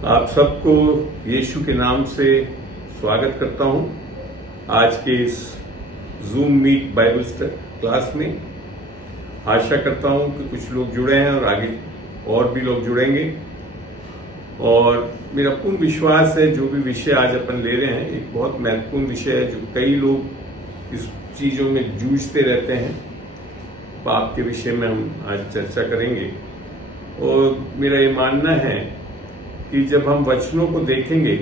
आप सबको यीशु के नाम से स्वागत करता हूं आज के इस जूम मीट बाइबल क्लास में। आशा करता हूं कि कुछ लोग जुड़े हैं और आगे और भी लोग जुड़ेंगे। और मेरा पूर्ण विश्वास है जो भी विषय आज अपन ले रहे हैं एक बहुत महत्वपूर्ण विषय है जो कई लोग इस चीज़ों में जूझते रहते हैं। पाप के विषय में हम आज चर्चा करेंगे और मेरा ये मानना है कि जब हम वचनों को देखेंगे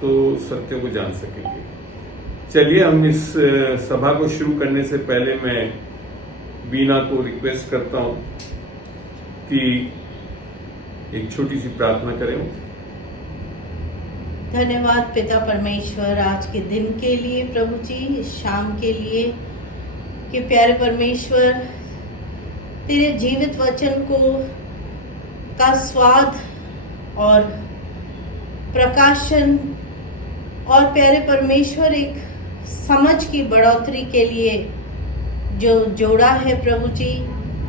तो सत्य को जान सकेंगे। चलिए हम इस सभा को शुरू करने से पहले मैं बीना को रिक्वेस्ट करता हूं कि एक छोटी सी प्रार्थना करें। धन्यवाद पिता परमेश्वर आज के दिन के लिए, प्रभु जी इस शाम के लिए कि प्यारे परमेश्वर तेरे जीवित वचन को का स्वाद और प्रकाशन और प्यारे परमेश्वर एक समझ की बढ़ोतरी के लिए जो जोड़ा है प्रभु जी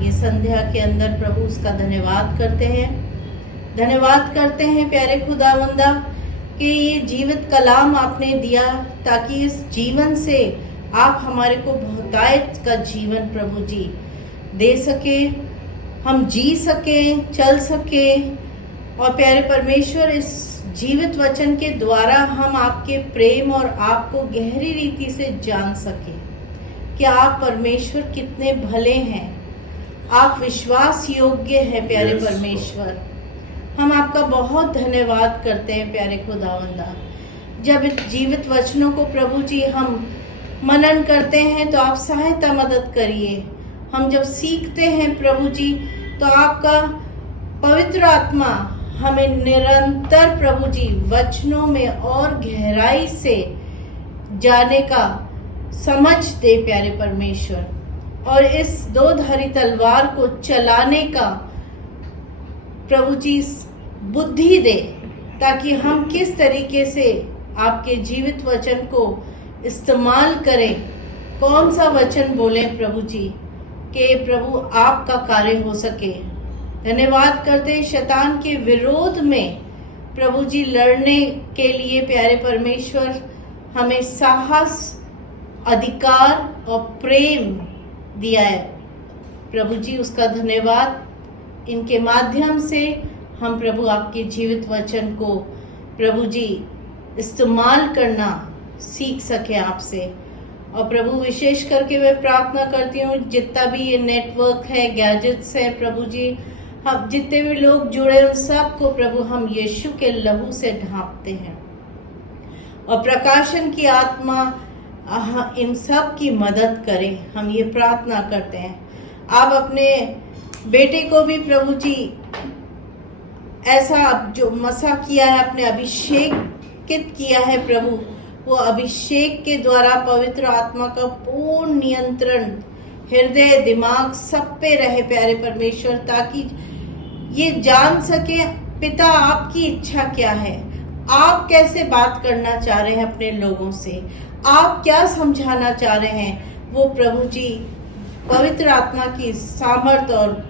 ये संध्या के अंदर, प्रभु उसका धन्यवाद करते हैं। धन्यवाद करते हैं प्यारे खुदावंदा कि ये जीवित कलाम आपने दिया ताकि इस जीवन से आप हमारे को बहुतायत का जीवन प्रभु जी दे सके, हम जी सके, चल सके। और प्यारे परमेश्वर इस जीवित वचन के द्वारा हम आपके प्रेम और आपको गहरी रीति से जान सके कि आप परमेश्वर कितने भले हैं, आप विश्वास योग्य हैं प्यारे परमेश्वर। हम आपका बहुत धन्यवाद करते हैं प्यारे खुदावंदा। जब जीवित वचनों को प्रभु जी हम मनन करते हैं तो आप सहायता मदद करिए। हम जब सीखते हैं प्रभु जी तो आपका पवित्र आत्मा हमें निरंतर प्रभु जी वचनों में और गहराई से जाने का समझ दे प्यारे परमेश्वर, और इस दो धारी तलवार को चलाने का प्रभु जी बुद्धि दे ताकि हम किस तरीके से आपके जीवित वचन को इस्तेमाल करें, कौन सा वचन बोलें प्रभु जी कि प्रभु आपका कार्य हो सके। धन्यवाद करते शैतान के विरोध में प्रभु जी लड़ने के लिए प्यारे परमेश्वर हमें साहस, अधिकार और प्रेम दिया है प्रभु जी, उसका धन्यवाद। इनके माध्यम से हम प्रभु आपके जीवित वचन को प्रभु जी इस्तेमाल करना सीख सके आपसे। और प्रभु विशेष करके मैं प्रार्थना करती हूँ जितना भी ये नेटवर्क है, गैजेट्स हैं प्रभु जी, हम जितने भी लोग जुड़े उन सबको प्रभु हम यीशु के लहू से ढांपते हैं। और प्रकाशन की आत्मा इन सब की मदद करे, हम ये प्रार्थना करते हैं। आप अपने बेटे को भी प्रभु जी ऐसा जो मसा किया है, अपने अभिषेकित किया है प्रभु, वो अभिषेक के द्वारा पवित्र आत्मा का पूर्ण नियंत्रण हृदय दिमाग सब पे रहे प्यारे परमेश्वर, ताकि ये जान सके पिता आपकी इच्छा क्या है, आप कैसे बात करना चाह रहे हैं अपने लोगों से, आप क्या समझाना चाह रहे हैं। वो प्रभु जी पवित्र आत्मा की सामर्थ्य और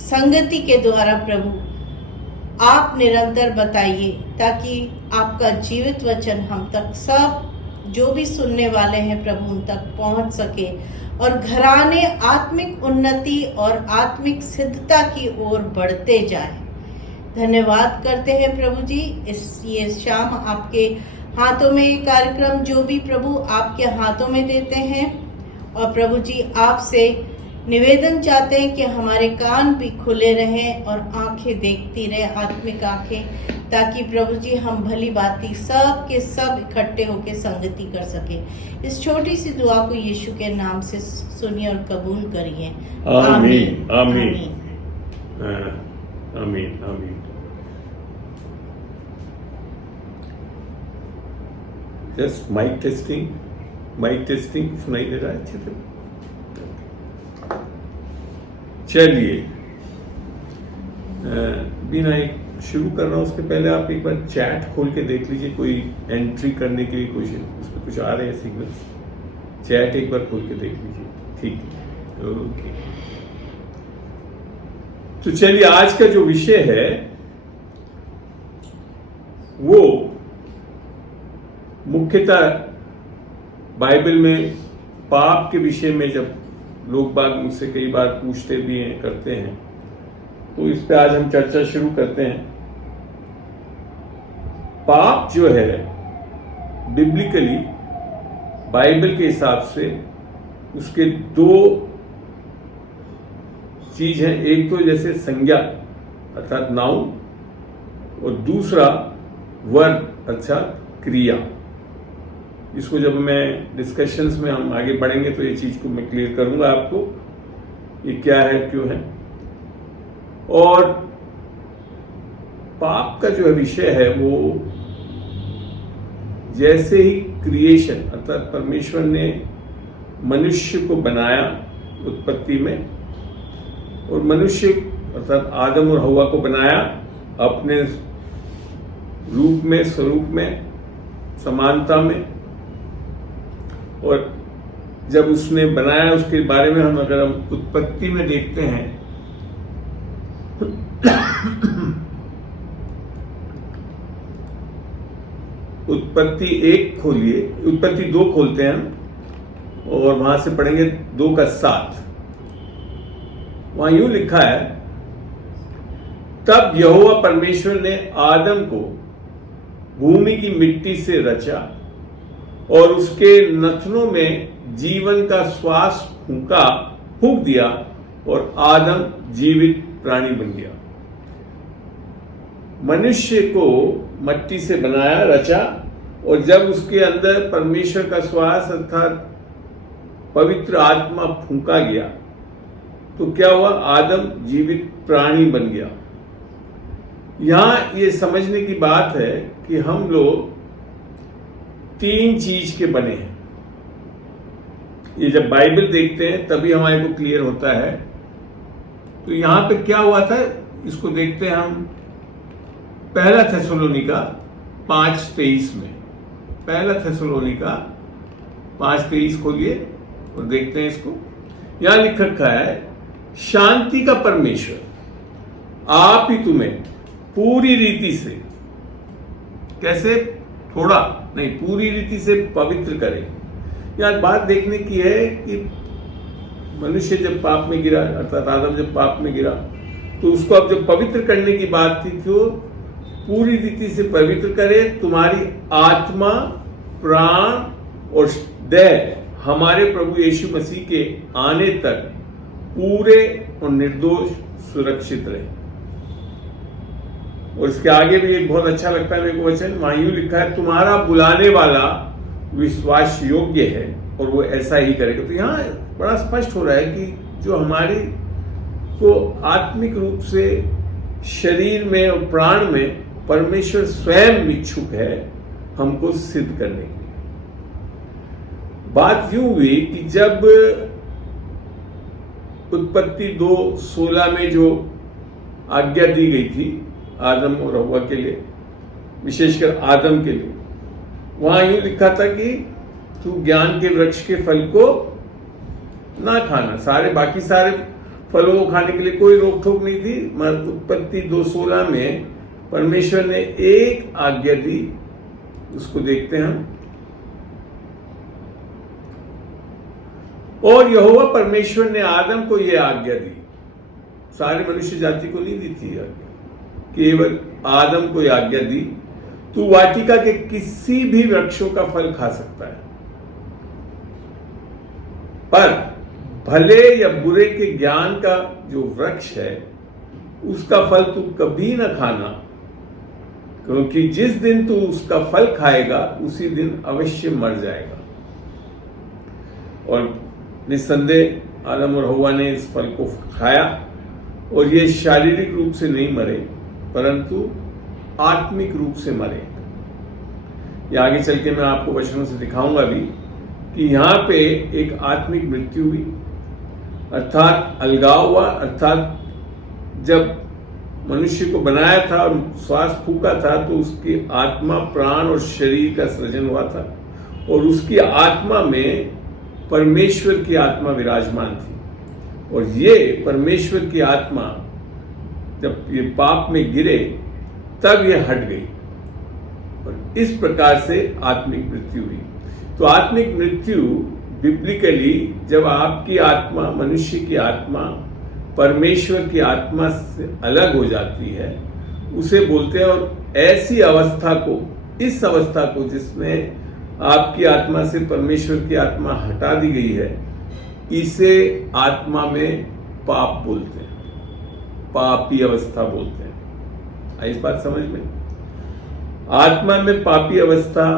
संगति के द्वारा प्रभु आप निरंतर बताइए ताकि आपका जीवित वचन हम तक सब जो भी सुनने वाले हैं प्रभु उन तक पहुंच सके और घराने आत्मिक उन्नति और आत्मिक सिद्धता की ओर बढ़ते जाए। धन्यवाद करते हैं प्रभु जी। ये शाम आपके हाथों में कार्यक्रम जो भी प्रभु आपके हाथों में देते हैं, और प्रभु जी आपसे निवेदन चाहते हैं कि हमारे कान भी खुले रहें और आंखें देखती रहे, आत्मिक आंखें, ताकि प्रभु जी हम भली बाती सब के सब इकट्ठे होकर संगति कर सके। इस छोटी सी दुआ को यीशु के नाम से सुनिए और कबूल करिए। आमीन आमीन आमीन आमीन। जस्ट माइक टेस्टिंग सुनाई दे रहा है अच्छे से? चलिए बिना एक शुरू कर रहा हूँ उसके पहले आप एक बार चैट खोल के देख लीजिए, कोई एंट्री करने के लिए कोशिश, उसमें कुछ आ रहे हैं सिग्नल्स। चैट एक बार खोल के देख लीजिए, ठीक है, ओके। तो चलिए आज का जो विषय है वो मुख्यतः बाइबल में पाप के विषय में जब लोग बाग मुझसे कई बार पूछते भी हैं, करते हैं, तो इस पे आज हम चर्चा शुरू करते हैं। पाप जो है बिब्लिकली, बाइबल के हिसाब से उसके दो चीज हैं। एक तो जैसे संज्ञा अर्थात नाउन, और दूसरा वर्ब अर्थात क्रिया। इसको जब मैं डिस्कशंस में हम आगे बढ़ेंगे तो ये चीज को मैं क्लियर करूंगा आपको, ये क्या है, क्यों है। और पाप का जो विषय है वो जैसे ही क्रिएशन अर्थात परमेश्वर ने मनुष्य को बनाया उत्पत्ति में, और मनुष्य अर्थात आदम और हव्वा को बनाया अपने रूप में, स्वरूप में, समानता में, और जब उसने बनाया उसके बारे में हम अगर हम उत्पत्ति में देखते हैं उत्पत्ति 1 खोलिए, उत्पत्ति 2 खोलते हैं हम और वहां से पढ़ेंगे 2:7। वहां यूं लिखा है, तब यहोवा परमेश्वर ने आदम को भूमि की मिट्टी से रचा और उसके नथनों में जीवन का श्वास फूंक दिया और आदम जीवित प्राणी बन गया। मनुष्य को मिट्टी से बनाया, रचा, और जब उसके अंदर परमेश्वर का श्वास अर्थात पवित्र आत्मा फूंका गया तो क्या हुआ, आदम जीवित प्राणी बन गया। यहां ये समझने की बात है कि हम लोग 3 चीज के बने हैं। ये जब बाइबल देखते हैं तभी हमारे को क्लियर होता है। तो यहां पे क्या हुआ था इसको देखते हैं हम। पहला थेसलोनिका 5:23 में, पहला थेसलोनिका 5:23 खोलिए और देखते हैं इसको। यहां लिख रखा है, शांति का परमेश्वर आप ही तुम्हें पूरी रीति से, कैसे, थोड़ा नहीं, पूरी रीति से पवित्र करे। यहां बात देखने की है कि मनुष्य जब पाप में गिरा अर्थात आदम जब पाप में गिरा तो उसको अब जब पवित्र करने की बात थी तो पूरी रीति से पवित्र करे, तुम्हारी आत्मा, प्राण और देह हमारे प्रभु यीशु मसीह के आने तक पूरे और निर्दोष सुरक्षित रहे। और इसके आगे भी एक बहुत अच्छा लगता है मेरे को वचन, वहां यूं लिखा है, तुम्हारा बुलाने वाला विश्वास योग्य है और वो ऐसा ही करेगा। तो यहाँ बड़ा स्पष्ट हो रहा है कि जो हमारी को आत्मिक रूप से शरीर में और प्राण में परमेश्वर स्वयं इच्छुक है हमको सिद्ध करने के लिए। बात यूं हुई कि जब उत्पत्ति 2:16 में जो आज्ञा दी गई थी आदम और हव्वा के लिए, विशेषकर आदम के लिए, वहां यूं लिखा था कि तू ज्ञान के वृक्ष के फल को ना खाना। बाकी सारे फलों को खाने के लिए कोई रोक टोक नहीं थी, मगर उत्पत्ति 2:16 में परमेश्वर ने एक आज्ञा दी, उसको देखते हैं हम। और यहोवा परमेश्वर ने आदम को यह आज्ञा दी, सारे मनुष्य जाति को नहीं दी थी आज्ञा, केवल आदम को यह आज्ञा दी, तू वाटिका के किसी भी वृक्षों का फल खा सकता है, पर भले या बुरे के ज्ञान का जो वृक्ष है उसका फल तू कभी ना खाना, क्योंकि जिस दिन तू उसका फल खाएगा उसी दिन अवश्य मर जाएगा। और निस्संदेह आदम और हव्वा ने इस फल को खाया और ये शारीरिक रूप से नहीं मरे परंतु आत्मिक रूप से मरे। ये आगे चल के मैं आपको वचनों से दिखाऊंगा भी कि यहां पे एक आत्मिक मृत्यु हुई, अर्थात अलगाव हुआ, अर्थात जब मनुष्य को बनाया था और श्वास फूका था तो उसकी आत्मा, प्राण और शरीर का सृजन हुआ था और उसकी आत्मा में परमेश्वर की आत्मा विराजमान थी। और ये परमेश्वर की आत्मा जब ये पाप में गिरे तब ये हट गई। और इस प्रकार से आत्मिक मृत्यु हुई। तो आत्मिक मृत्यु बिब्लिकली जब आपकी आत्मा, मनुष्य की आत्मा परमेश्वर की आत्मा से अलग हो जाती है, उसे बोलते हैं। और ऐसी अवस्था को, इस अवस्था को जिसमें आपकी आत्मा से परमेश्वर की आत्मा हटा दी गई है, इसे आत्मा में पाप बोलते हैं, पापी अवस्था बोलते हैं। आई इस बात समझ में? आत्मा में पापी अवस्था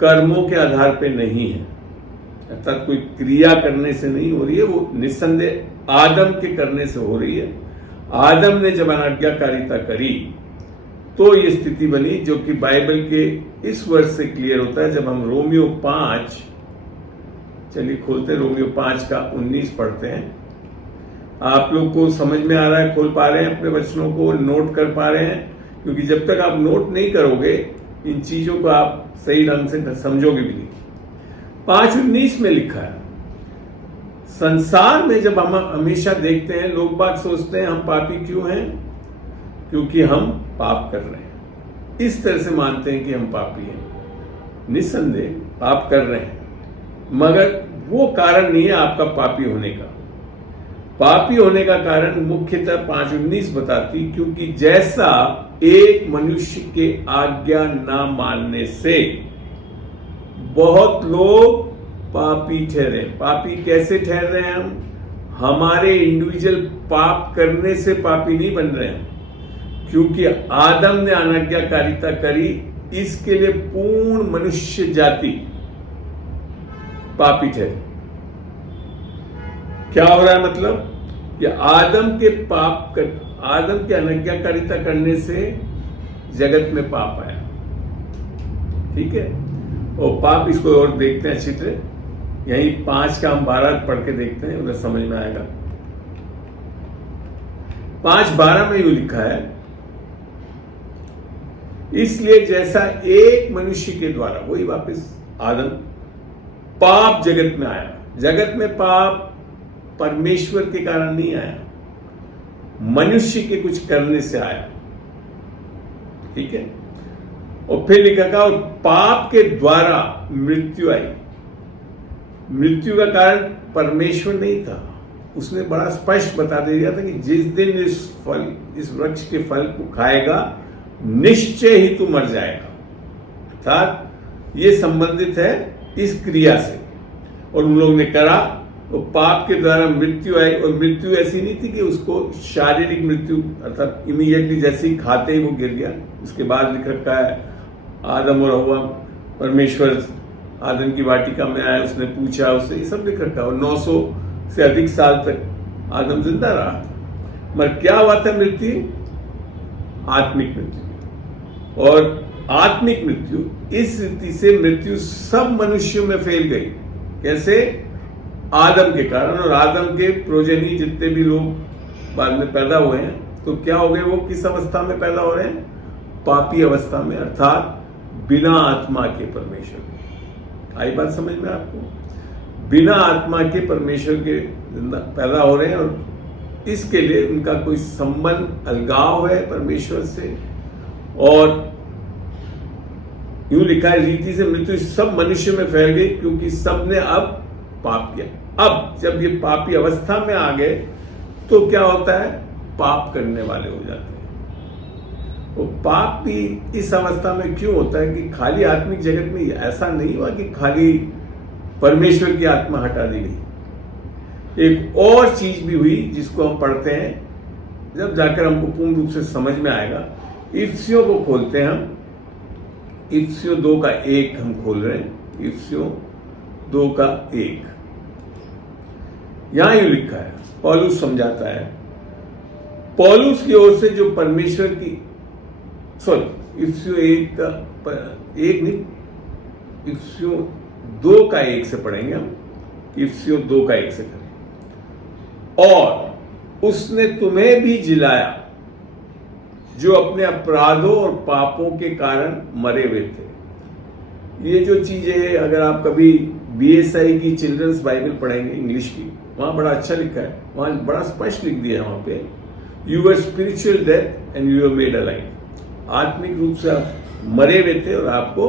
कर्मों के आधार पे नहीं है, अर्थात कोई क्रिया करने से नहीं हो रही है, वो निस्संदेह आदम के करने से हो रही है। आदम ने जब अनाज्ञाकारिता करी तो ये स्थिति बनी, जो कि बाइबल के इस वर्ष से क्लियर होता है। जब हम रोमियो 5, चलिए खोलते हैं, रोमियो 5 का 19 पढ़ते हैं। आप लोग को समझ में आ रहा है, खोल पा रहे हैं अपने वचनों को, नोट कर पा रहे हैं? क्योंकि जब तक आप नोट नहीं करोगे इन चीजों को आप सही ढंग से समझोगे भी नहीं। 5:19 में लिखा है, संसार में जब हम हमेशा देखते हैं, लोग बात सोचते हैं हम पापी क्यों हैं? क्योंकि हम पाप कर रहे हैं। इस तरह से मानते हैं कि हम पापी हैं। निस्संदेह पाप कर रहे हैं, मगर वो कारण नहीं है आपका पापी होने का। पापी होने का कारण मुख्यतः 5:19 बताती, क्योंकि जैसा एक मनुष्य के आज्ञा ना मानने से बहुत लोग पापी ठहरे। पापी कैसे ठहर रहे हैं? हम हमारे इंडिविजुअल पाप करने से पापी नहीं बन रहे हैं, क्योंकि आदम ने अनाज्ञाकारिता करी, इसके लिए पूर्ण मनुष्य जाति पापी ठहरे। क्या हो रहा है? मतलब कि आदम के अनाज्ञाकारिता करने से जगत में पाप आया। ठीक है? और पाप, इसको और देखते हैं अच्छी तरह। यही 5 का हम 12 पढ़ के देखते हैं, उधर समझ में आएगा। 5:12 में यूं लिखा है, इसलिए जैसा एक मनुष्य के द्वारा, वही वापस आदम, पाप जगत में आया। जगत में पाप परमेश्वर के कारण नहीं आया, मनुष्य के कुछ करने से आया। ठीक है? और फिर लिखा था, और पाप के द्वारा मृत्यु आई। मृत्यु का कारण परमेश्वर नहीं था, उसने बड़ा स्पष्ट बता दिया था कि जिस दिन इस वृक्ष के फल को खाएगा निश्चय ही तू मर जाएगा। अर्थात ये संबंधित है इस क्रिया से, और उन लोगों ने करा, और पाप के द्वारा मृत्यु आई। और मृत्यु ऐसी नहीं थी कि उसको शारीरिक मृत्यु, अर्थात इमीडिएटली जैसे ही खाते ही वो गिर गया। उसके बाद लिख रखा है, आदम और हव्वा, परमेश्वर आदम की वाटिका में आया, उसने पूछा उससे, ये सब लिख रखा है। और 900 से अधिक साल तक आदम जिंदा रहा था। मगर क्या हुआ था? मृत्यु, आत्मिक मृत्यु। और आत्मिक मृत्यु, इस रीति से मृत्यु सब मनुष्यों में फैल गई। कैसे? आदम के कारण। और आदम के प्रोजेनी जितने भी लोग बाद में पैदा हुए हैं, तो क्या हो गए? वो किस अवस्था में पैदा हो रहे हैं? पापी अवस्था में, अर्थात बिना आत्मा के परमेश्वर के। आई बात समझ में आपको? बिना आत्मा के परमेश्वर के पैदा हो रहे हैं, और इसके लिए उनका कोई संबंध, अलगाव है परमेश्वर से। और यूं लिखा है, रीति से मृत्यु सब मनुष्य में फैल गई, क्योंकि सब ने अब पाप किया। अब जब ये पापी अवस्था में आ गए, तो क्या होता है? पाप करने वाले हो जाते हैं। वो पाप भी इस अवस्था में क्यों होता है कि खाली आत्मिक जगत में ऐसा नहीं हुआ कि खाली परमेश्वर की आत्मा हटा दी गई। एक और चीज भी हुई जिसको हम पढ़ते हैं, जब जाकर हमको पूर्ण रूप से समझ में आएगा। इफिसियों को खोलते हैं हम, इफिसियों 2 का 1 हम खोल रहे हैं। इफिसियों 2 का 1, यहां यूं लिखा है, पौलुस समझाता है। पौलुस की ओर से जो परमेश्वर की, इफिसियों 1 का 1 नहीं, इफिसियों 2 का 1 से पढ़ेंगे हम। इफिसियों 2 का 1 से करें। और उसने तुम्हें भी जिलाया जो अपने अपराधों और पापों के कारण मरे हुए थे। ये जो चीजें, अगर आप कभी BSI की चिल्ड्रंस बाइबल पढ़ेंगे इंग्लिश की, वहां बड़ा अच्छा लिखा है, वहां बड़ा स्पष्ट लिख दिया है वहां पे, you were spiritual death and you were made alive. आत्मिक रूप से आप मरे हुए थे और आपको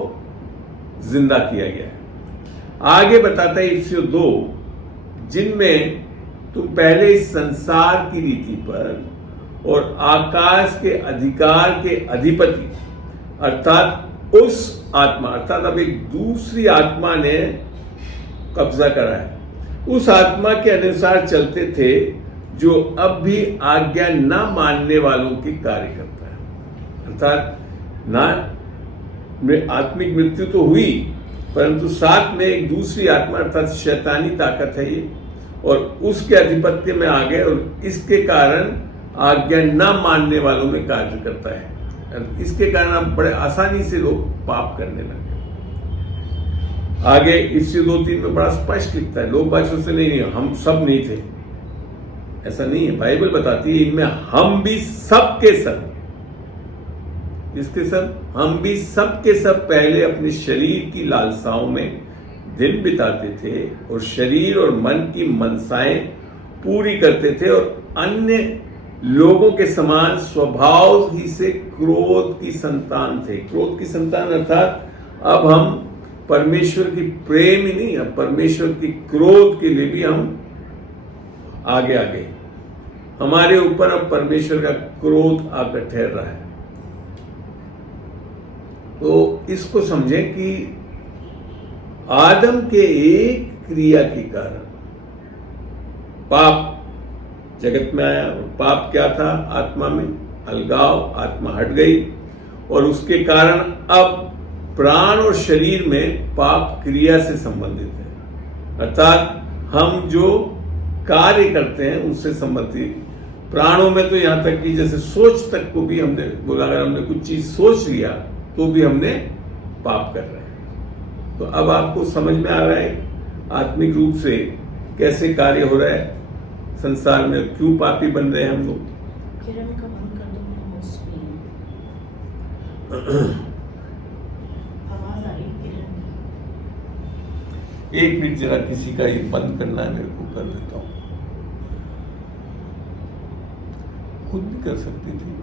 जिंदा किया गया है। आगे बताता है इफिसियों 2, जिनमें तुम पहले इस संसार की रीति पर और आकाश के अधिकार के अधिपति अर्थात उस आत्मा, अर्थात अब एक दूसरी आत्मा ने कब्जा करा है, उस आत्मा के अनुसार चलते थे जो अब भी आज्ञा न मानने वालों के कार्य करता है। अर्थात ना आत्मिक मृत्यु तो हुई, परंतु साथ में एक दूसरी आत्मा अर्थात शैतानी ताकत है ये, और उसके अधिपत्य में आ गए और इसके कारण आज्ञा न मानने वालों में कार्य करता है। इसके कारण अब बड़े आसानी से लोग पाप करने लगे। आगे इफिसियों 2:3 में बड़ा स्पष्ट लिखता है, लोग बात सोचते नहीं हम सब नहीं थे, ऐसा नहीं है। बाइबल बताती है इनमें हम भी सब के सब, इसके सब, हम भी सब के सब पहले अपने शरीर की लालसाओं में दिन बिताते थे और शरीर और मन की मनसाएं पूरी करते थे और अन्य लोगों के समान स्वभाव ही से क्रोध की संतान थे। क्रोध की संतान अर्थात अब हम परमेश्वर की प्रेम ही नहीं, अब परमेश्वर की क्रोध के लिए भी हम आगे आगे, हमारे ऊपर अब परमेश्वर का क्रोध आकर ठहर रहा है। तो इसको समझें कि आदम के एक क्रिया के कारण पाप जगत में आया। और पाप क्या था? आत्मा में अलगाव, आत्मा हट गई और उसके कारण अब प्राण और शरीर में पाप क्रिया से संबंधित है। अर्थात हम जो कार्य करते हैं उनसे संबंधित, प्राणों में तो यहां तक कि जैसे सोच तक को भी हमने बोला, अगर हमने कुछ चीज सोच लिया तो भी हमने पाप कर रहे हैं। तो अब आपको समझ में आ रहा है आत्मिक रूप से कैसे कार्य हो रहा है संसार में, क्यों पापी बन रहे हैं हम लोग। किरण का बंद कर दो, आवाज आ रही किरण। एक मिनट जरा किसी का ये बंद करना है, मेरे को कर देता हूं। खुद भी कर सकती थी।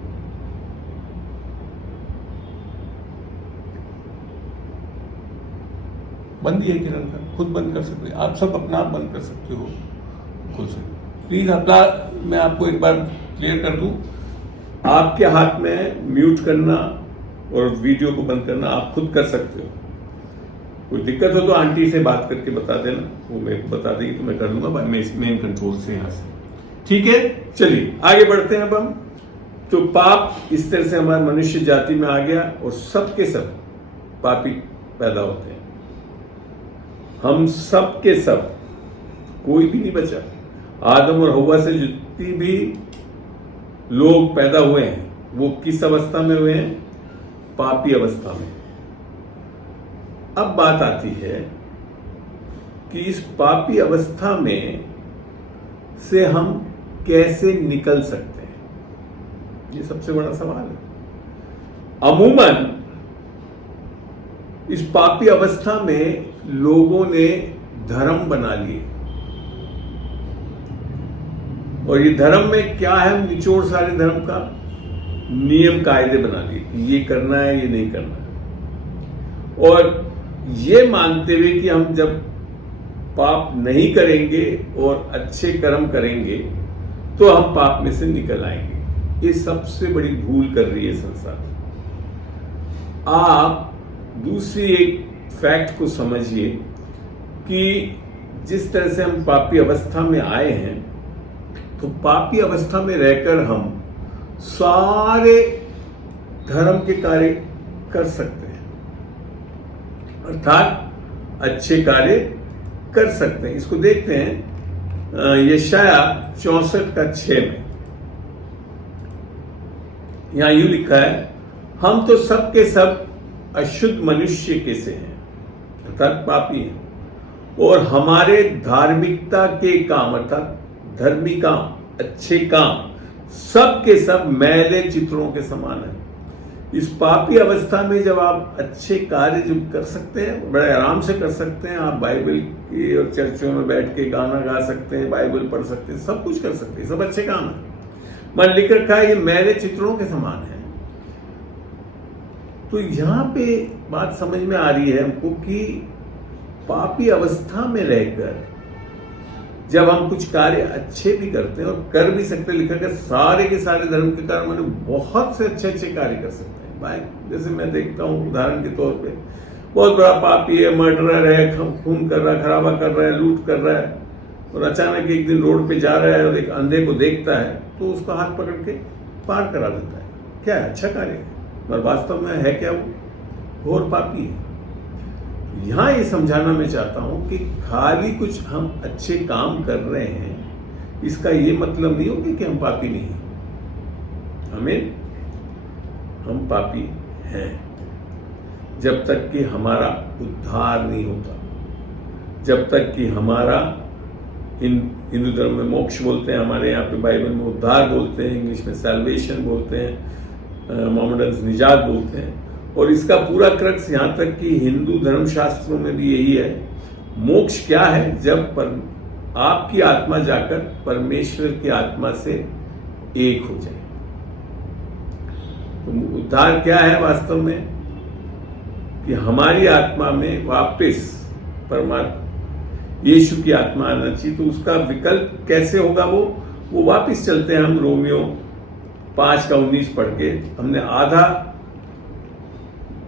बंद ही है किरण का, खुद बंद कर सकते हैं आप, सब अपना आप बंद कर सकते हो खुद से। प्लीज अपना, मैं आपको एक बार क्लियर कर दूं, आपके हाथ में म्यूट करना और वीडियो को बंद करना आप खुद कर सकते हो। कोई दिक्कत हो तो आंटी से बात करके बता देना, वो मेरे को बता देगी तो मैं कर लूंगा मैं इस मेन कंट्रोल से यहां से। ठीक है, चलिए आगे बढ़ते हैं। अब हम तो पाप इस तरह से हमारे मनुष्य जाति में आ गया और सब के सब पापी पैदा होते हैं। हम सब के सब, कोई भी नहीं बचा। आदम और हव्वा से जितनी भी लोग पैदा हुए हैं वो किस अवस्था में हुए हैं? पापी अवस्था में। अब बात आती है कि इस पापी अवस्था में से हम कैसे निकल सकते हैं, ये सबसे बड़ा सवाल है। अमूमन इस पापी अवस्था में लोगों ने धर्म बना लिए, और ये धर्म में क्या है, निचोड़ सारे धर्म का नियम कायदे बना लिए कि ये करना है, ये नहीं करना है, और ये मानते हुए कि हम जब पाप नहीं करेंगे और अच्छे कर्म करेंगे तो हम पाप में से निकल आएंगे। ये सबसे बड़ी भूल कर रही है संसार। आप दूसरी एक फैक्ट को समझिए कि जिस तरह से हम पापी अवस्था में आए हैं, तो पापी अवस्था में रहकर हम सारे धर्म के कार्य कर सकते हैं, अर्थात अच्छे कार्य कर सकते हैं। इसको देखते हैं यशाया 64:6 में। यहां यूं लिखा है, हम तो सब के सब अशुद्ध मनुष्य के से हैं, अर्थात पापी हैं, और हमारे धार्मिकता के काम अर्थात धर्मी काम, अच्छे काम सब के सब मैले चित्रों के समान है। इस पापी अवस्था में जब आप अच्छे कार्य जो कर सकते हैं, बड़े आराम से कर सकते हैं। आप बाइबल की और चर्चों में बैठ के गाना गा सकते हैं, बाइबल पढ़ सकते हैं, सब कुछ कर सकते हैं, सब अच्छे काम है। मन लिख रखा है ये मैले चित्रों के समान है। तो यहाँ पे बात समझ में आ रही है हमको कि पापी अवस्था में रहकर जब हम कुछ कार्य अच्छे भी करते हैं और कर भी सकते हैं, लिखा कर सारे के सारे धर्म के कारण मैंने बहुत से अच्छे अच्छे कार्य कर सकते हैं। भाई जैसे मैं देखता हूँ उदाहरण के तौर पे, बहुत बड़ा पापी है, मर्डरर है, खून कर रहा है, खराबा कर रहा है, लूट कर रहा है, और अचानक एक दिन रोड पे जा रहा है और एक अंधे को देखता है तो उसका हाथ पकड़ के पार करा देता है। क्या है? अच्छा कार्य है, पर वास्तव में है क्या? वो घोर पापी है। यहाँ ये समझाना मैं चाहता हूं कि खाली कुछ हम अच्छे काम कर रहे हैं इसका ये मतलब नहीं होगा कि हम पापी नहीं हैं। हम पापी हैं जब तक कि हमारा उद्धार नहीं होता, जब तक कि हमारा हिंदू धर्म में मोक्ष बोलते हैं, हमारे यहाँ पे बाइबल में उद्धार बोलते हैं, इंग्लिश में सैल्वेशन बोलते हैं, मोहम्मडन्स निजात बोलते हैं, और इसका पूरा क्रक्स यहाँ तक कि हिंदू धर्मशास्त्रों में भी यही है। मोक्ष क्या है? जब आपकी आत्मा जाकर परमेश्वर की आत्मा से एक हो जाए। तो उद्धार क्या है वास्तव में? कि हमारी आत्मा में वापस परमात्मा यीशु की आत्मा आना चाहिए। तो उसका विकल्प कैसे होगा? वो वापस चलते हैं हम रोमियो 5:19 पढ़ के, हमने आधा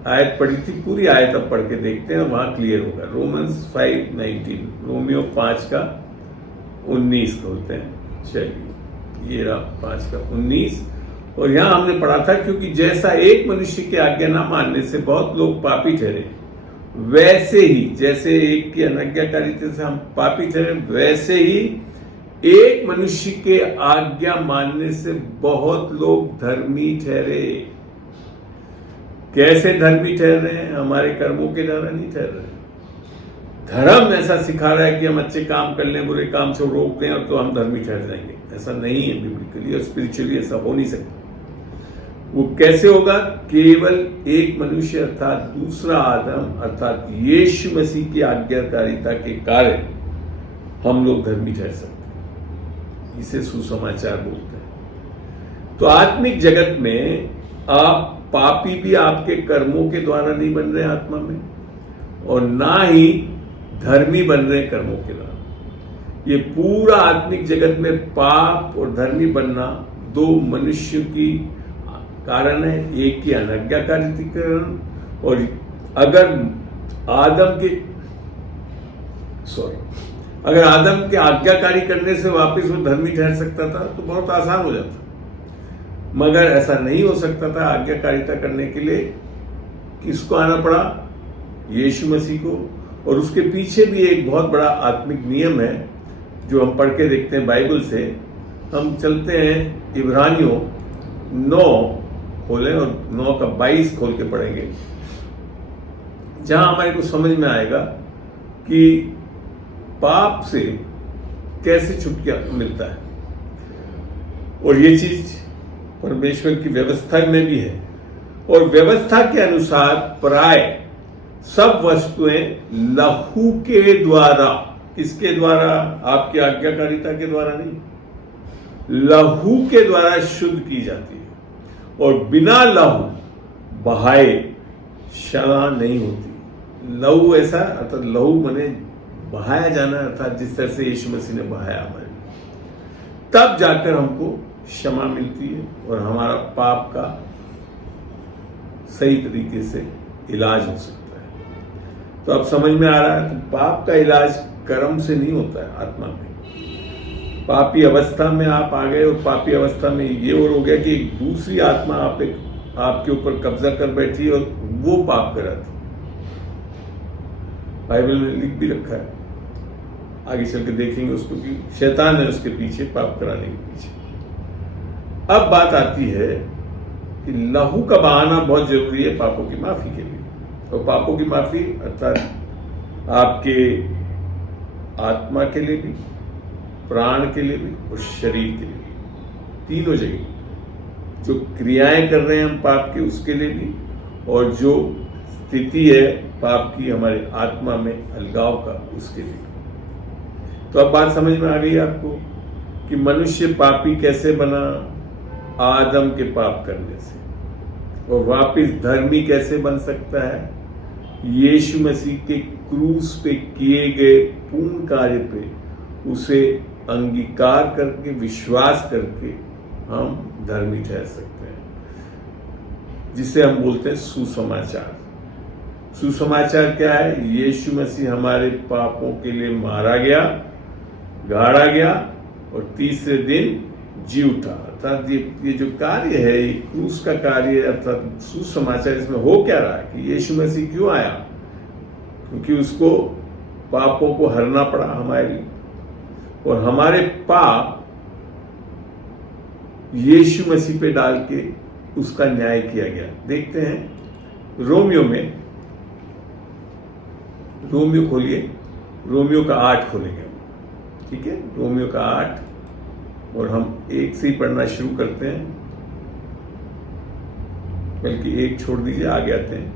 आयत पढ़ी थी, पूरी आयत अब पढ़ के देखते हैं, वहां क्लियर होगा। रोमन्स 5:19, रोमियो 5:19 खोलते हैं। चलिए, ये रहा 5:19, और यहां हमने पढ़ा था, क्योंकि जैसा एक मनुष्य की आज्ञा न मानने से बहुत लोग पापी ठहरे, वैसे ही जैसे एक की अनाज्ञाकारिता से हम पापी ठहरे, वैसे ही एक मनुष्य के आज्ञा मानने से बहुत लोग धर्मी ठहरे। कैसे धर्मी ठहर रहे हैं? हमारे कर्मों के द्वारा नहीं ठहर रहे। धर्म ऐसा सिखा रहा है कि हम अच्छे काम कर लें, बुरे काम से रोक दें और तो हम धर्मी ठहर जाएंगे। ऐसा नहीं है, बिब्लिकली और स्पिरिचुअली ऐसा हो नहीं सकता। वो कैसे होगा? केवल एक मनुष्य अर्थात दूसरा आदम अर्थात यीशु मसीह की आज्ञाकारिता के कारण हम लोग धर्मी ठहर सकते हैं। इसे सुसमाचार बोलते हैं। तो आत्मिक जगत में आप पापी भी आपके कर्मों के द्वारा नहीं बन रहे आत्मा में, और ना ही धर्मी बन रहे कर्मों के द्वारा। ये पूरा आत्मिक जगत में पाप और धर्मी बनना दो मनुष्य की कारण है, एक की अनाज्ञाकारिता के कारण। और अगर आदम के आज्ञाकारी करने से वापस वो धर्मी ठहर सकता था तो बहुत आसान हो जाता, मगर ऐसा नहीं हो सकता था। आज्ञाकारिता करने के लिए किसको आना पड़ा? यीशु मसीह को। और उसके पीछे भी एक बहुत बड़ा आत्मिक नियम है जो हम पढ़ के देखते हैं बाइबल से। हम चलते हैं इब्रानियों 9 खोलें और 9:22 खोल के पढ़ेंगे, जहां हमारे को समझ में आएगा कि पाप से कैसे छुटकारा मिलता है। और ये चीज परमेश्वर की व्यवस्था में भी है, और व्यवस्था के अनुसार प्राय सब वस्तुएं लहू के द्वारा, किसके द्वारा? आपकी आज्ञाकारिता के द्वारा नहीं, लहू के द्वारा शुद्ध की जाती है, और बिना लहू बहाए क्षमा नहीं होती। लहू ऐसा अर्थात लहू माने बहाया जाना, अर्थात जिस तरह से यीशु मसीह ने बहाया हमारे, तब जाकर हमको क्षमा मिलती है और हमारा पाप का सही तरीके से इलाज हो सकता है। तो अब समझ में आ रहा है, तो पाप का इलाज कर्म से नहीं होता है आत्मा में। पापी अवस्था में आप आ गए और पापी अवस्था में ये और हो गया कि एक दूसरी आत्मा आपके ऊपर कब्जा कर बैठी और वो पाप करा थी। बाइबल में लिख भी रखा है, आगे चल के देखेंगे उसको, कि शैतान है उसके पीछे, पाप कराने के पीछे। अब बात आती है कि लहू का बहाना बहुत जरूरी है पापों की माफी के लिए। और पापों की माफी अर्थात आपके आत्मा के लिए भी, प्राण के लिए भी और शरीर के लिए भी, तीनों जगह जो क्रियाएं कर रहे हैं हम पाप की उसके लिए भी, और जो स्थिति है पाप की हमारे आत्मा में अलगाव का उसके लिए। तो अब बात समझ में आ गई आपको कि मनुष्य पापी कैसे बना? आदम के पाप करने से। और वापिस धर्मी कैसे बन सकता है? यीशु मसीह के क्रूस पे किए गए पूर्ण कार्य पे उसे अंगीकार करके, विश्वास करके हम धर्मी ठहर सकते हैं, जिसे हम बोलते हैं सुसमाचार। सुसमाचार क्या है? यीशु मसीह हमारे पापों के लिए मारा गया, गाड़ा गया और तीसरे दिन जी उठा। अर्थात ये जो कार्य है, ये क्रूस का कार्य, अर्थात सुसमाचार, इसमें हो क्या रहा है कि यीशु मसीह क्यों आया? क्योंकि उसको पापों को हरना पड़ा हमारे लिए, और हमारे पाप यीशु मसीह पे डाल के उसका न्याय किया गया। देखते हैं रोमियो खोलिए, रोमियो का 8 खोलेंगे, ठीक है? रोमियो का 8, और हम 1 से ही पढ़ना शुरू करते हैं, बल्कि 1 छोड़ दीजिए, आगे आते हैं।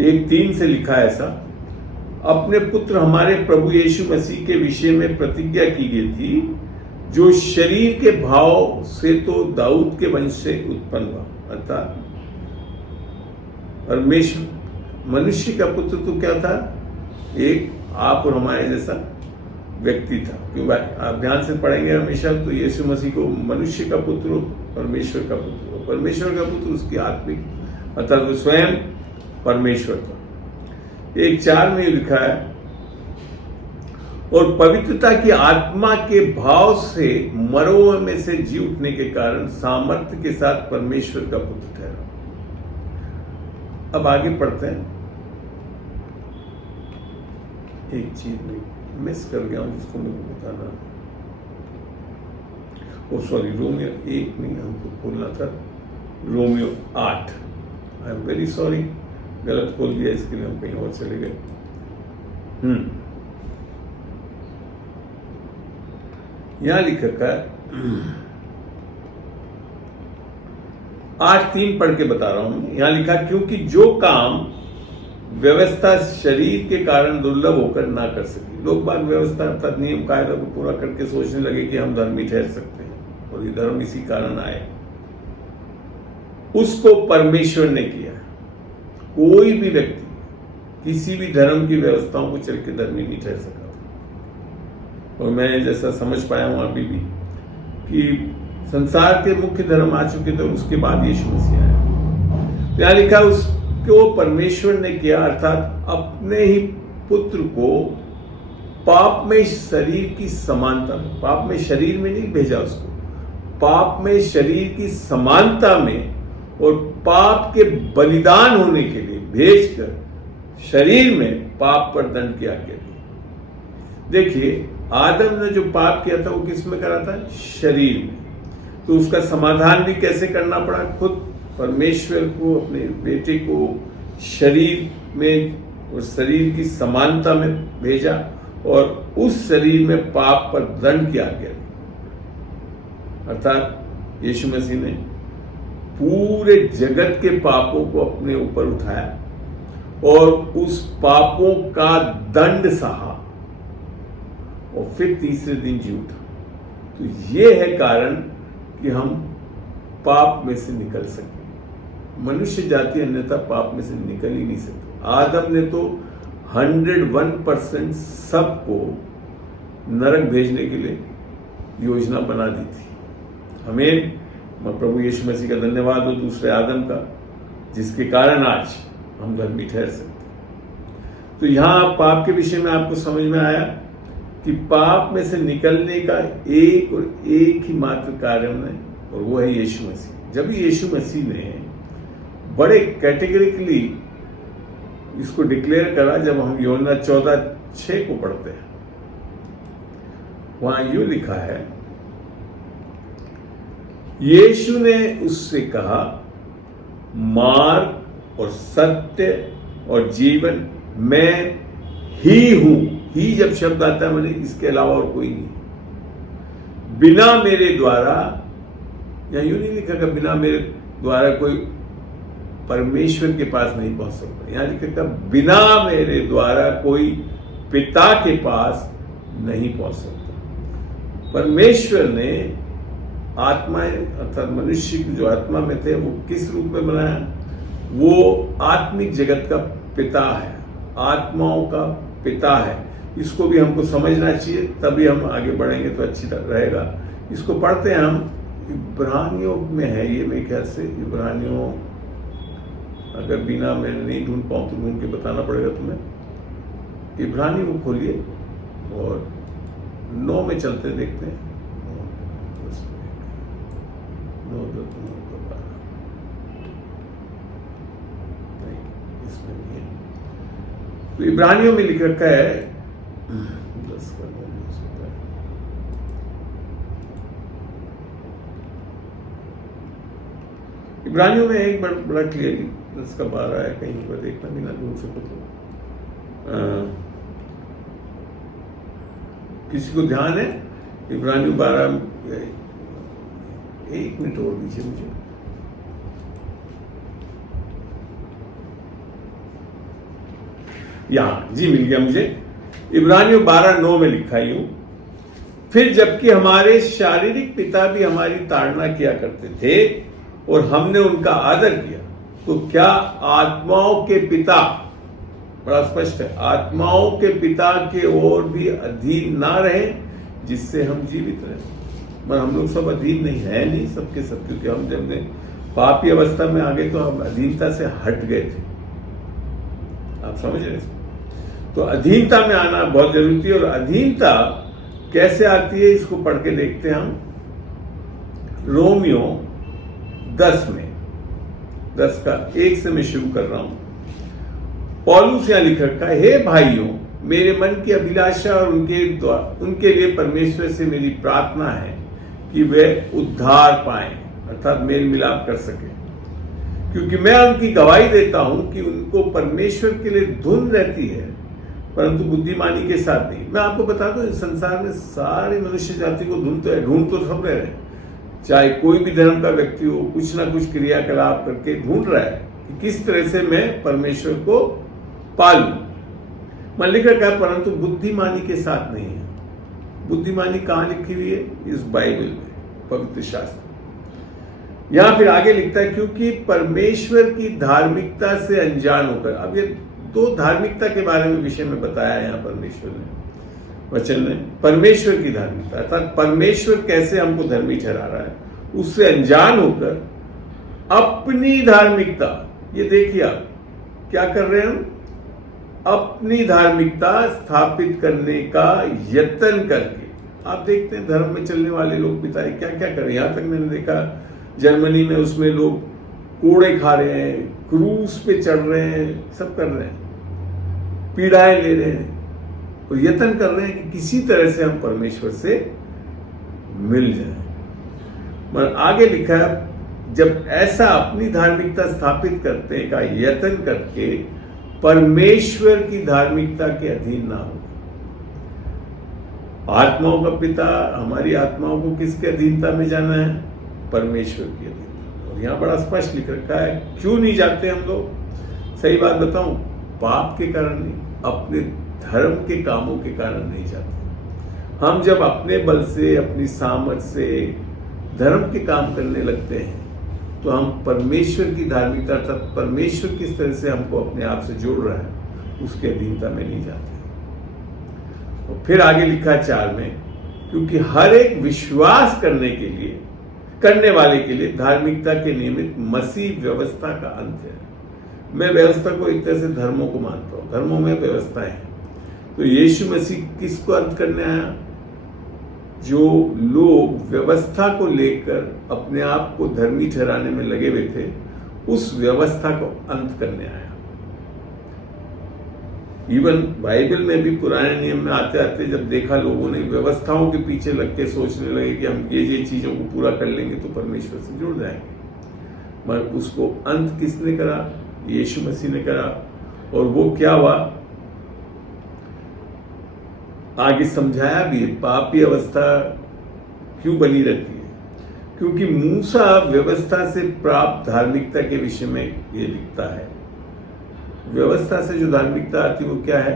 एक 3 से लिखा है ऐसा, अपने पुत्र हमारे प्रभु यीशु मसीह के विषय में प्रतिज्ञा की गई थी, जो शरीर के भाव से तो दाऊद के वंश से उत्पन्न हुआ। अर्थात परमेश्वर, मनुष्य का पुत्र तो क्या था? एक आप और हमारे जैसा व्यक्ति था। क्योंकि आप ध्यान से पढ़ेंगे हमेशा, तो यीशु मसीह को मनुष्य का पुत्र, परमेश्वर का पुत्र, परमेश्वर का पुत्र उसकी आत्मिक, अर्थात वो स्वयं परमेश्वर था। 1:4 में लिखा है, और पवित्रता की आत्मा के भाव से मरों में से जी उठने के कारण सामर्थ्य के साथ परमेश्वर का पुत्र ठहरा। अब आगे पढ़ते हैं। एक चीज में मिस कर गया हूं जिसको मेरे को बताना, ओ सॉरी, रोमियो 1 नहीं, हमको खोलना था Romeo 8। I am very sorry, गलत खोल दिया, इसके लिए हम कहीं और चले गए। 8:3 पढ़ के बता रहा हूं। यहां लिखा, क्योंकि जो काम व्यवस्था शरीर के कारण दुर्लभ होकर ना कर सकी। लोग बाग व्यवस्था अर्थात नियम कायदा को पूरा करके सोचने लगे कि हम धर्मी ठहर सकते हैं, और ये धर्म इसी कारण आए। उसको परमेश्वर ने किया। कोई भी व्यक्ति किसी भी धर्म की व्यवस्थाओं को चल के धर्मी नहीं ठहर सका। और मैं जैसा समझ पाया हूं अभी भी कि संसार के मुख्य धर्म आ चुके थे, उसके बाद यीशु मसीह आया। तो यहां लिखा, उसको परमेश्वर ने किया, अर्थात अपने ही पुत्र को पाप में शरीर की समानता में, पाप में शरीर में नहीं भेजा उसको, पाप में शरीर की समानता में और पाप के बलिदान होने के लिए भेजकर शरीर में पाप पर दंड की आज्ञा दी। देखिए, आदम ने जो पाप किया था वो किस में करा था? शरीर में। तो उसका समाधान भी कैसे करना पड़ा? खुद परमेश्वर को, अपने बेटे को शरीर में और शरीर की समानता में भेजा, और उस शरीर में पाप पर दंड की आज्ञा दी। अर्थात यीशु मसीह ने पूरे जगत के पापों को अपने ऊपर उठाया और उस पापों का दंड सहा, और फिर तीसरे दिन जी उठा। तो ये है कारण कि हम पाप में से निकल सके। मनुष्य जाति अन्यथा पाप में से निकल ही नहीं सकती। आदम ने तो 101% सबको नरक भेजने के लिए योजना बना दी थी। हमें प्रभु यीशु मसीह का धन्यवाद हो, दूसरे आदम का, जिसके कारण आज हम धर्मी ठहर सकते। तो यहां पाप के विषय में आपको समझ में आया कि पाप में से निकलने का एक और एक ही मात्र कारण है, और वो है यीशु मसीह। जब यीशु मसीह ने बड़े कैटेगरिकली इसको डिक्लेयर करा, जब हम यूहन्ना 14:6 को पढ़ते हैं, वहां यूं लिखा है, यीशु ने उससे कहा, मार्ग और सत्य और जीवन मैं ही हूं। ही जब शब्द आता है, मैंने इसके अलावा और कोई नहीं। बिना मेरे द्वारा, या यूं नहीं लिखा कि बिना मेरे द्वारा कोई परमेश्वर के पास नहीं पहुंच सकता। यहां लिखा था, बिना मेरे द्वारा कोई पिता के पास नहीं पहुंच सकता। परमेश्वर ने आत्माएं अर्थात मनुष्य की जो आत्मा में थे वो किस रूप में बनाया? वो आत्मिक जगत का पिता है, आत्माओं का पिता है। इसको भी हमको समझना चाहिए, तभी हम आगे बढ़ेंगे तो अच्छी तरह रहेगा। इसको पढ़ते हैं हम, इब्रानियों में है ये, मेरे ख्याल से इब्रानियों, अगर बिना मैं नहीं ढूंढ पाऊँ तो ढूंढ के बताना पड़ेगा तुम्हें। इब्रानियों को खोलिए और 9 में चलते देखते हैं। 9 नहीं, इसमें नहीं है। तो इब्रानियों में लिख रखा है 10 का 9 हो सकता है। इब्रानियों में एक बड़ा क्लियरली 10 का 12 है, कहीं पर देखना भी ना ढूंढ सको तो किसी को ध्यान है? इब्रानियों 12, 1 मिनट और दीजिए मुझे। यहां जी मिल गया मुझे। इब्रानियों 12:9 में लिखा यूं, फिर जबकि हमारे शारीरिक पिता भी हमारी ताड़ना किया करते थे और हमने उनका आदर किया, तो क्या आत्माओं के पिता, बड़ा स्पष्ट है, आत्माओं के पिता के ओर भी अधीन ना रहे जिससे हम जीवित रहे। पर हम लोग सब अधीन नहीं है, नहीं सबके सब, क्योंकि हम जब पापी अवस्था में आ गए तो हम अधीनता से हट गए थे। आप समझ रहे हैं? तो अधीनता में आना बहुत जरूरी है। और अधीनता कैसे आती है इसको पढ़ के देखते हैं हम। रोमियो 10 में, 10 का 1 से मैं शुरू कर रहा हूं। पौलुस यहां लिख रखा है, हे भाइयों, मेरे मन की अभिलाषा और उनके लिए परमेश्वर से मेरी प्रार्थना है कि वे उद्धार पाएं, अर्थात मेल मिलाप कर सके, क्योंकि मैं उनकी गवाही देता हूं कि उनको परमेश्वर के लिए धुन रहती है, परंतु बुद्धिमानी के साथ नहीं। मैं आपको बता दूं, इस संसार में सारी मनुष्य जाति को धुन तो है, ढूंढ तो सब रहे हैं, चाहे कोई भी धर्म का व्यक्ति हो, कुछ ना कुछ क्रियाकलाप करके ढूंढ रहा है कि किस तरह से मैं परमेश्वर को पालूं। मैं लिख रखा है, परंतु बुद्धिमानी के साथ नहीं है। बुद्धिमानी कहां लिखी हुई है? इस बाइबल में, पवित्र शास्त्र। यहां फिर आगे लिखता है, क्योंकि परमेश्वर की धार्मिकता से अनजान होकर, अब ये 2 धार्मिकता के बारे में विषय में बताया है यहाँ परमेश्वर ने, वचन ने। परमेश्वर की धार्मिकता अर्थात परमेश्वर कैसे हमको धर्मी ठहरा रहा है, उससे अनजान होकर अपनी धार्मिकता, ये देखिए आप क्या कर रहे हैं हम, अपनी धार्मिकता स्थापित करने का यत्न करके। आप देखते हैं धर्म में चलने वाले लोग पिताई क्या क्या कर रहे हैं। यहां तक मैंने देखा जर्मनी में, उसमें लोग कोड़े खा रहे हैं, क्रूस पे चढ़ रहे हैं, सब कर रहे हैं, पीड़ाएं ले रहे हैं और यत्न कर रहे हैं कि किसी तरह से हम परमेश्वर से मिल जाएं। मगर आगे लिखा है, जब ऐसा अपनी धार्मिकता स्थापित करते का यत्न करके परमेश्वर की धार्मिकता के अधीन ना हो। आत्माओं का पिता हमारी आत्माओं को किसके अधीनता में जाना है? परमेश्वर की अधीनता। और यहां बड़ा स्पष्ट लिख रखा है, क्यों नहीं जाते हम लोग? सही बात बताऊं, पाप के कारण नहीं, अपने धर्म के कामों के कारण नहीं जाते। हम जब अपने बल से, अपनी सामर्थ से धर्म के काम करने लगते हैं तो हम परमेश्वर की धार्मिकता अर्थात परमेश्वर किस तरह से हमको अपने आप से जोड़ रहा है उसके अधीनता में नहीं जाते। और फिर आगे लिखा 4 में, क्योंकि हर एक विश्वास करने वाले के लिए धार्मिकता के निमित्त मसीह व्यवस्था का अंत है। मैं व्यवस्था को एक तरह से धर्मों को मानता हूं, धर्मों में व्यवस्थाएं हैं। तो यीशु मसीह किसको अंत करने आया? जो लोग व्यवस्था को लेकर अपने आप को धर्मी ठहराने में लगे हुए थे, उस व्यवस्था को अंत करने आया। इवन बाइबल में भी पुराने नियम में आते आते जब देखा लोगों ने व्यवस्थाओं के पीछे लग के सोचने लगे कि हम ये चीजों को पूरा कर लेंगे तो परमेश्वर से जुड़ जाएंगे, मगर उसको अंत किसने करा? यीशु मसीह ने करा। और वो क्या हुआ आगे समझाया भी। पापी अवस्था क्यों बनी रहती है? क्योंकि मूसा व्यवस्था से प्राप्त धार्मिकता के विषय में ये लिखता है। व्यवस्था से जो धार्मिकता आती है वो क्या है?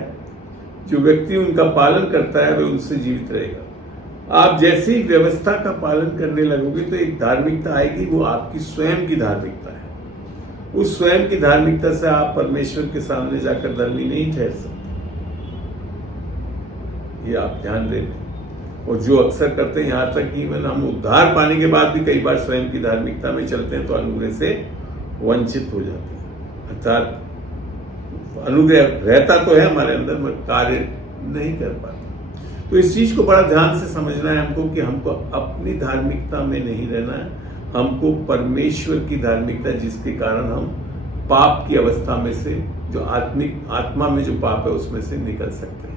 जो व्यक्ति उनका पालन करता है वह उनसे जीवित रहेगा। आप जैसे ही व्यवस्था का पालन करने लगोगे तो एक धार्मिकता आएगी, वो आपकी स्वयं की धार्मिकता है। उस स्वयं की धार्मिकता से आप परमेश्वर के सामने जाकर धर्मी नहीं ठहर सकते, ये आप ध्यान दें। और जो अक्सर करते हैं, यहां तक कि हम उद्धार पाने के बाद भी कई बार स्वयं की धार्मिकता में चलते हैं तो अनुग्रह से वंचित हो जाते हैं। अर्थात अनुग्रह रहता तो है हमारे अंदर, मगर कार्य नहीं कर पाते। तो इस चीज को बड़ा ध्यान से समझना है हमको कि हमको अपनी धार्मिकता में नहीं रहना है, हमको परमेश्वर की धार्मिकता, जिसके कारण हम पाप की अवस्था में से, जो आत्मा में जो पाप है उसमें से निकल सकते हैं।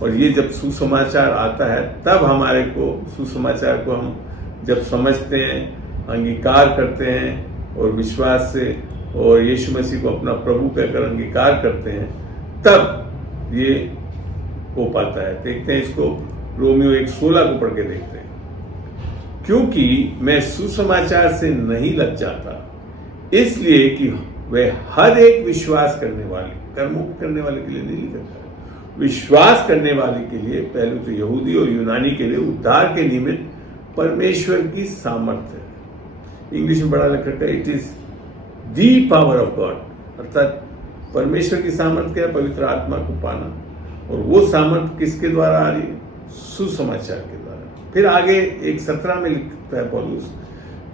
और ये जब सुसमाचार आता है तब हमारे को सुसमाचार को हम जब समझते हैं, अंगीकार करते हैं और विश्वास से और यीशु मसीह को अपना प्रभु कहकर अंगीकार करते हैं, तब ये हो पाता है। देखते हैं इसको, रोमियो 1:16 को पढ़ के देखते हैं। क्योंकि मैं सुसमाचार से नहीं लज जाता, इसलिए कि वह हर एक विश्वास करने वाले, कर्मों करने वाले के लिए नहीं लिखा, विश्वास करने वाले के लिए, पहले तो यहूदी और यूनानी के लिए उद्धार के निमित्त परमेश्वर की सामर्थ्य है। इंग्लिश में बड़ा लिख रखा है, it is the power of God, अर्थात परमेश्वर की सामर्थ्य क्या है? पवित्र आत्मा को पाना। और वो सामर्थ्य किसके द्वारा आ रही है? सुसमाचार के द्वारा। फिर आगे 1:17 में लिखता है पौलुस,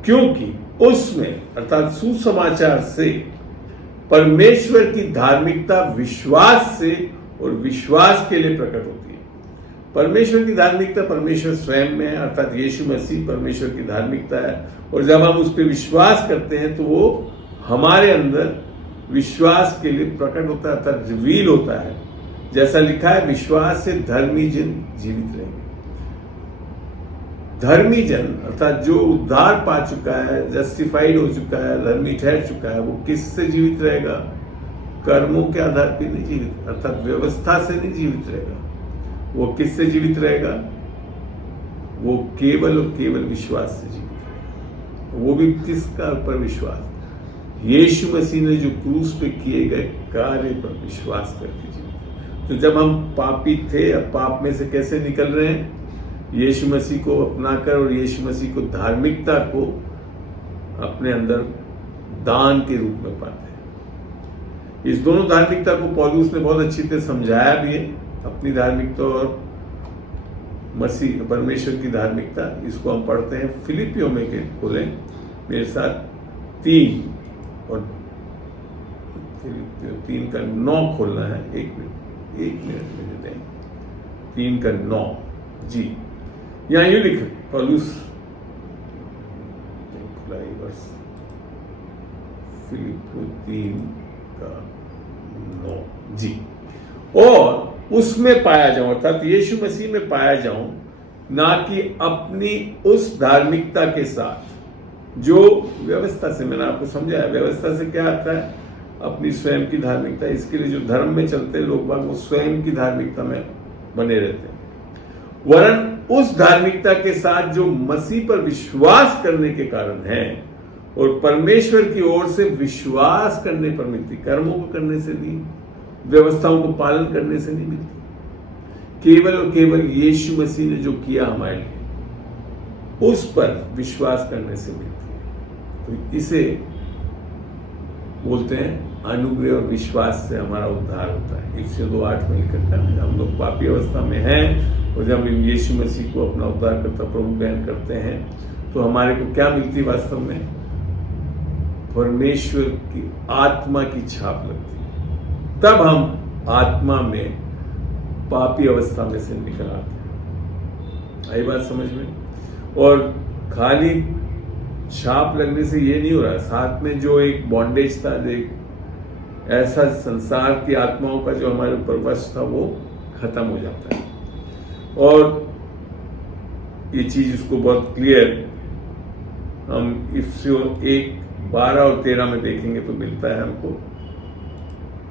क्योंकि उसमें अर्थात सुसमाचार से परमेश्वर की धार्मिकता विश्वास से और विश्वास के लिए प्रकट होती है। परमेश्वर की धार्मिकता परमेश्वर स्वयं में है, अर्थात यीशु मसीह परमेश्वर की धार्मिकता है। और जब हम उस पर विश्वास करते हैं तो वो हमारे अंदर विश्वास के लिए प्रकट होता है, अर्थात रिवील होता है। जैसा लिखा है, विश्वास से धर्मी जन जीवित रहेंगे। धर्मी जन अर्थात जो उद्धार पा चुका है, जस्टिफाइड हो चुका है, धर्मी ठहर चुका है, वो किससे जीवित रहेगा? कर्मों के आधार पर नहीं जीवित, अर्थात व्यवस्था से नहीं जीवित रहेगा। वो किससे जीवित रहेगा? वो केवल और केवल विश्वास से जीवित रहेगा। वो भी किसका ऊपर विश्वास? यीशु मसीह ने जो क्रूस पे किए गए कार्य पर विश्वास करके जीवित। तो जब हम पापी थे, अब पाप में से कैसे निकल रहे हैं? यीशु मसीह को अपनाकर और यीशु मसीह को धार्मिकता को अपने अंदर दान के रूप में पाते हैं। इस दोनों धार्मिकता को पौलुस ने बहुत अच्छी तरह समझाया भी है, अपनी धार्मिकता और मसीह परमेश्वर की धार्मिकता। इसको हम पढ़ते हैं फिलिपियों में के, खोलें मेरे साथ 3 और फिलिपियों 3 का 9 खोलना है। एक मिनट में दें। 3 का 9 जी, यहां यूं लिख पौलुस, फिलिपियों 3 का 9 जी, और उसमें पाया जाऊं, अर्थात यीशु मसीह में पाया जाऊं, ना कि अपनी उस धार्मिकता के साथ जो व्यवस्था से, मैंने आपको समझाया व्यवस्था से क्या आता है? अपनी स्वयं की धार्मिकता। इसके लिए जो धर्म में चलते हैं लोग बाग, वो स्वयं की धार्मिकता में बने रहते हैं, वरन उस धार्मिकता के साथ जो मसीह पर विश्वास करने के कारण है और परमेश्वर की ओर से विश्वास करने पर मिलती, कर्मों को करने से नहीं, व्यवस्थाओं को पालन करने से नहीं मिलती, केवल और केवल यीशु मसीह ने जो किया हमारे लिए उस पर विश्वास करने से मिलती है। तो इसे बोलते हैं अनुग्रह और विश्वास से हमारा उद्धार होता है। 102:8 में लिखा है, हम लोग पापी अवस्था में हैं और जब हम यीशु मसीह को अपना उद्धार करता प्रभु ज्ञान करते हैं तो हमारे को क्या मिलती है? वास्तव में परमेश्वर की आत्मा की छाप लगती है। तब हम आत्मा में पापी अवस्था में से निकल आते हैं। आई बात समझ में? और खाली छाप लगने से ये नहीं हो रहा, साथ में जो एक बॉन्डेज था, एक ऐसा संसार की आत्माओं का जो हमारे ऊपर वश था, वो खत्म हो जाता है। और ये चीज उसको बहुत क्लियर हम इफ्सियों 1:12 और 13 में देखेंगे तो मिलता है हमको।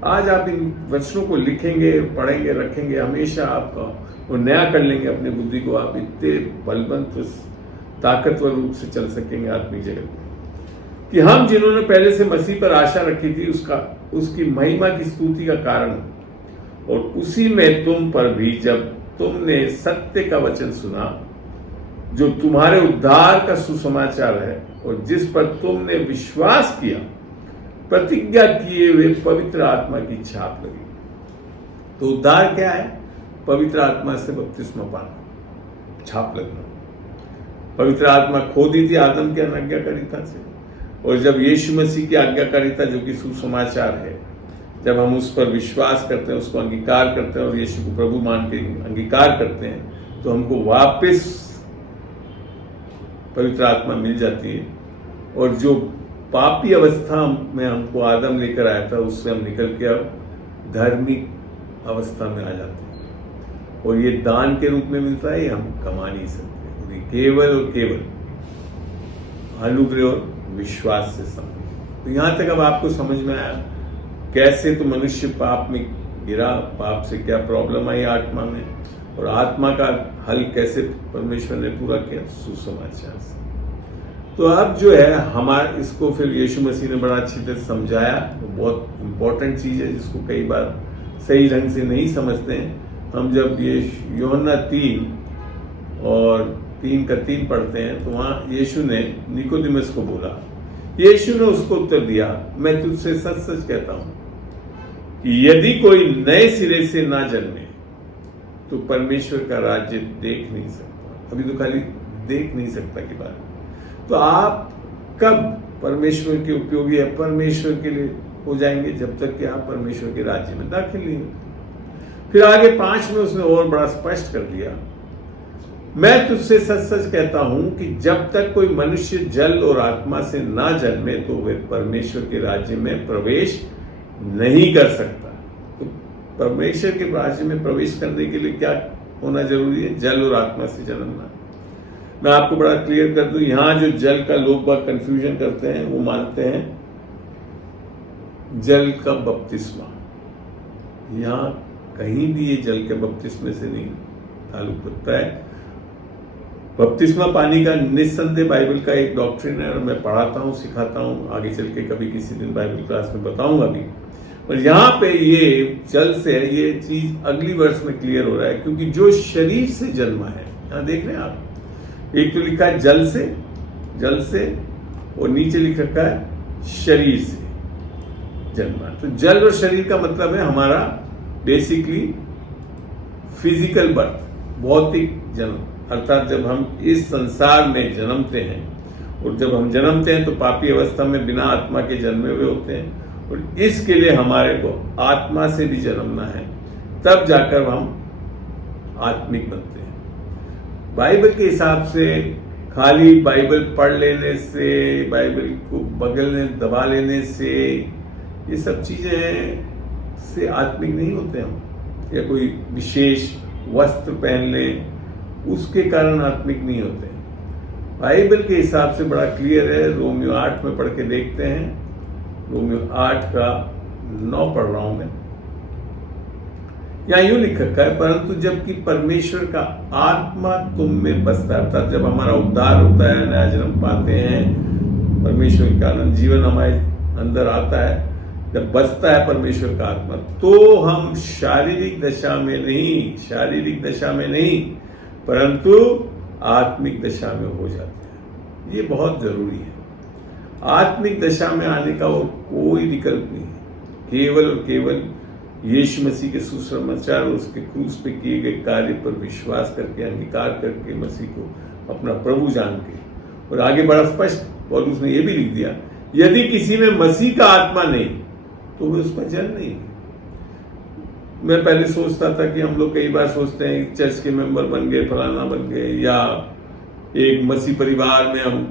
आज आप इन वचनों को लिखेंगे, पढ़ेंगे, रखेंगे, हमेशा आपका वो नया कर लेंगे अपनी बुद्धि को। आप इतने बलवंत ताकतवर रूप से चल सकेंगे आत्मिक जगत में कि हम जिन्होंने पहले से मसीह पर आशा रखी थी उसकी महिमा की स्तुति का कारण, और उसी में तुम पर भी जब तुमने सत्य का वचन सुना, जो तुम्हारे उद्धार का सुसमाचार है, और जिस पर तुमने विश्वास किया, प्रतिज्ञा किए हुए पवित्र आत्मा की छाप लगी। तो उद्धार क्या है? पवित्र आत्मा से बपतिस्मा पाना, छाप लगना। पवित्र आत्मा खो दी थी आदम के अनाज्ञाकारिता से, और जब यीशु मसीह की आज्ञाकारिता, जो कि सुसमाचार है, जब हम उस पर विश्वास करते हैं, उसको अंगीकार करते हैं और यीशु को प्रभु मान के अंगीकार करते हैं, तो हमको वापस पवित्र आत्मा मिल जाती है। और जो पापी अवस्था में हमको आदम लेकर आया था, उससे हम निकल के अब धार्मिक अवस्था में आ जाते हैं। और ये दान के रूप में मिलता है, हम कमा नहीं सकते। और ये केवल और केवल अनुग्रह और विश्वास से संबंधित। तो यहाँ तक अब आपको समझ में आया कैसे तो मनुष्य पाप में गिरा, पाप से क्या प्रॉब्लम आई आत्मा में, और आत्मा का हल कैसे परमेश्वर ने पूरा किया, सुसमाचार से। तो अब जो है हमारा इसको फिर यीशु मसीह ने बड़ा अच्छी तरह समझाया। तो बहुत इंपॉर्टेंट चीज है जिसको कई बार सही ढंग से नहीं समझते हैं। हम जब ये यूहन्ना 3 और 3:3 पढ़ते हैं, तो वहां यीशु ने निकोदेमुस को बोला, यीशु ने उसको उत्तर दिया, मैं तुझसे सच सच कहता हूं कि यदि कोई नए सिरे से ना जन्मे तो परमेश्वर का राज्य देख नहीं सकता। अभी तो खाली देख नहीं सकता की बात। तो आप कब परमेश्वर के उपयोगी है, परमेश्वर के लिए हो जाएंगे, जब तक कि आप परमेश्वर के राज्य में दाखिल नहीं होते। फिर आगे 5 में उसने और बड़ा स्पष्ट कर दिया, मैं तुझसे सच सच कहता हूं कि जब तक कोई मनुष्य जल और आत्मा से ना जन्मे तो वह परमेश्वर के राज्य में प्रवेश नहीं कर सकता। तो परमेश्वर के राज्य में प्रवेश करने के लिए क्या होना जरूरी है? जल और आत्मा से जन्मना। मैं आपको बड़ा क्लियर कर दूं, यहां जो जल का लोग बात कंफ्यूजन करते हैं, वो मानते हैं जल का बपतिस्मा। यहां कहीं भी ये जल के बपतिस्मे से नहीं ताल्लुक रखता है। बपतिस्मा पानी का निस्संदेह बाइबल का एक डॉक्ट्रिन है, और मैं पढ़ाता हूं, सिखाता हूं, आगे चल के कभी किसी दिन बाइबल क्लास में बताऊंगा भी। और यहाँ पे ये जल से है, ये चीज अगली वर्ष में क्लियर हो रहा है, क्योंकि जो शरीर से जन्मा है, यहाँ देख रहे हैं आप, एक तो लिखा है जल से, और नीचे लिख रखा है शरीर से जन्मा। तो जल और शरीर का मतलब है हमारा बेसिकली फिजिकल बर्थ, भौतिक जन्म। अर्थात जब हम इस संसार में जन्मते हैं, और जब हम जन्मते हैं तो पापी अवस्था में बिना आत्मा के जन्मे हुए होते हैं, और इसके लिए हमारे को आत्मा से भी जन्मना है, तब जाकर हम आत्मिक बनते हैं। बाइबल के हिसाब से खाली बाइबल पढ़ लेने से, बाइबल को बगल में दबा लेने से, ये सब चीजें से आत्मिक नहीं होते हम, या कोई विशेष वस्त्र पहन लें उसके कारण आत्मिक नहीं होते। बाइबल के हिसाब से बड़ा क्लियर है। रोमियो 8 में पढ़ के देखते हैं, रोमियो 8 का 9 पढ़ रहा हूं मैं। यहां यूं लिख रखा है, परंतु जबकि परमेश्वर का आत्मा तुम में बसता है, अर्थात जब हमारा उद्धार होता है, नया जन्म पाते हैं, परमेश्वर का अनंत जीवन हमारे अंदर आता है, जब बसता है परमेश्वर का आत्मा, तो हम शारीरिक दशा में नहीं परंतु आत्मिक दशा में हो जाते हैं। ये बहुत जरूरी है। आत्मिक दशा में आने का वो कोई विकल्प नहीं है। केवल और केवल यीशु मसीह के सुसमाचार और उसके क्रूस पे किए गए कार्य पर विश्वास करके, अंगीकार करके, मसीह को अपना प्रभु जान के। और आगे बड़ा स्पष्ट पौलुस ने यह भी लिख दिया, यदि किसी में मसीह का आत्मा नहीं तो वह उसका जन नहीं है। मैं पहले सोचता था कि हम लोग कई बार सोचते हैं चर्च के मेंबर बन गए, फलाना बन गए, या एक मसीह परिवार में हम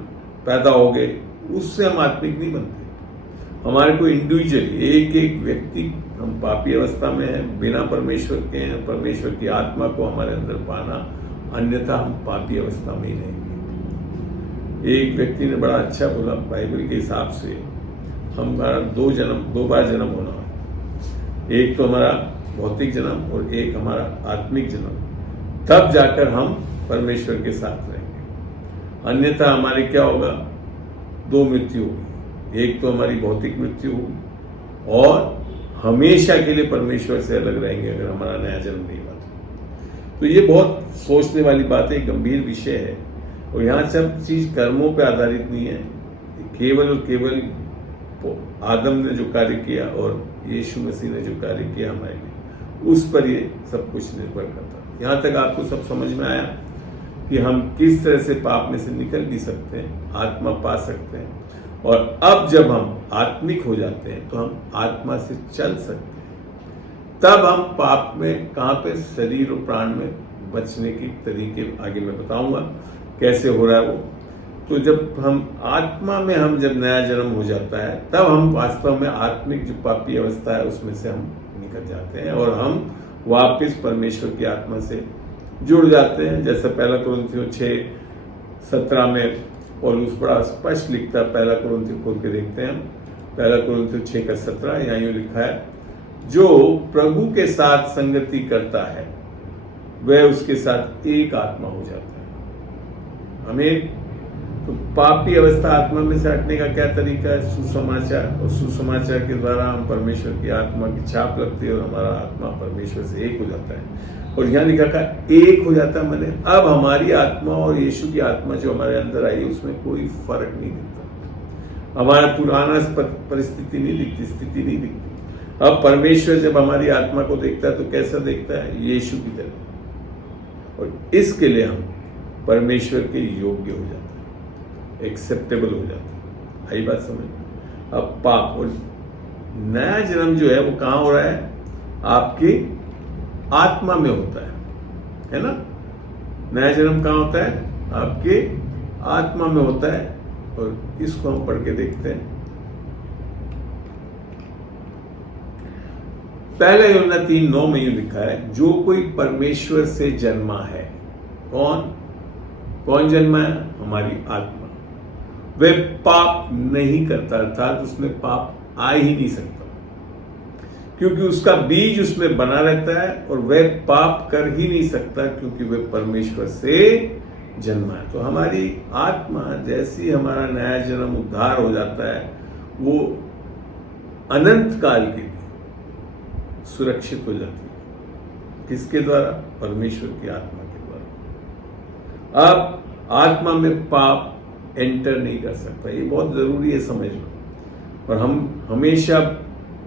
पैदा हो गए, उससे हम आत्मिक नहीं बनते। हमारे को इंडिविजुअली एक व्यक्ति, हम पापी अवस्था में हैं, बिना परमेश्वर के हैं, परमेश्वर की आत्मा को हमारे अंदर पाना, अन्यथा हम पापी अवस्था में ही रहेंगे। एक व्यक्ति ने बड़ा अच्छा बोला, बाइबल के हिसाब से हमारा दो बार जन्म होना है। एक तो हमारा भौतिक जन्म और एक हमारा आत्मिक जन्म, तब जाकर हम परमेश्वर के साथ रहेंगे। अन्यथा हमारे क्या होगा? 2 मृत्यु होगी। एक तो हमारी भौतिक मृत्यु होगी, और हमेशा के लिए परमेश्वर से अलग रहेंगे अगर हमारा नया जन्म नहीं हुआ। तो ये बहुत सोचने वाली बात है, गंभीर विषय है। और यहाँ सब चीज कर्मों पे आधारित नहीं है, केवल और केवल आदम ने जो कार्य किया और यीशु मसीह ने जो कार्य किया हमारे लिए, उस पर ये सब कुछ निर्भर करता है। यहाँ तक आपको सब समझ में आया कि हम किस तरह से पाप में से निकल भी सकते हैं, आत्मा पा सकते हैं, और अब जब हम आत्मिक हो जाते हैं तो हम आत्मा से चल सकते हैं। तब हम पाप में कहाँ पे, शरीर और प्राण में बचने की तरीके आगे मैं बताऊंगा कैसे हो रहा है वो। तो जब हम आत्मा में हम जब नया जन्म हो जाता है, तब हम वास्तव में आत्मिक जो पापी अवस्था है उसमें से हम निकल जाते हैं और हम वापस परमेश्वर की आत्मा से जुड़ जाते हैं। जैसे पहला कुरिन्थियों 6:17 में पौलुस बड़ा स्पष्ट लिखता है। पहला कुरिन्थियों खोल के देखते हैं, पहला कुरिन्थियों 6:17 यहाँ यूं लिखा है, जो प्रभु के साथ संगति करता है वह उसके साथ एक आत्मा हो जाता है। हमें तो पापी अवस्था आत्मा में से हटने का क्या तरीका है? सुसमाचार, और सुसमाचार के द्वारा हम परमेश्वर की आत्मा की छाप लगती है और हमारा आत्मा परमेश्वर से एक हो जाता है। और यहाँ लिखा था एक हो जाता है, मैंने अब हमारी आत्मा और यीशु की आत्मा जो हमारे अंदर आई उसमें कोई फर्क नहीं दिखता, हमारा पुराना परिस्थिति नहीं दिखती, स्थिति नहीं दिखती। अब परमेश्वर जब हमारी आत्मा को देखता है तो कैसा देखता है? यीशु की तरह। और इसके लिए हम परमेश्वर के योग्य हो जाते हैं, एक्सेप्टेबल हो जाते हैं। आई बात समझ? अब पाप और नया जन्म जो है वो कहाँ हो रहा है? आपकी आत्मा में होता है ना? नया जन्म कहाँ होता है? आपके आत्मा में होता है। और इसको हम पढ़ के देखते हैं। पहला यूहन्ना 3:9 में यूं लिखा है, जो कोई परमेश्वर से जन्मा है। कौन जन्मा है? हमारी आत्मा। वह पाप नहीं करता, अर्थात उसमें पाप आ ही नहीं सकता, क्योंकि उसका बीज उसमें बना रहता है, और वह पाप कर ही नहीं सकता क्योंकि वह परमेश्वर से जन्मा है। तो हमारी आत्मा जैसी हमारा नया जन्म उद्धार हो जाता है, वो अनंत काल के लिए सुरक्षित हो जाती है। किसके द्वारा? परमेश्वर की आत्मा के द्वारा। अब आत्मा में पाप एंटर नहीं कर सकता, ये बहुत जरूरी है समझना। और हम हमेशा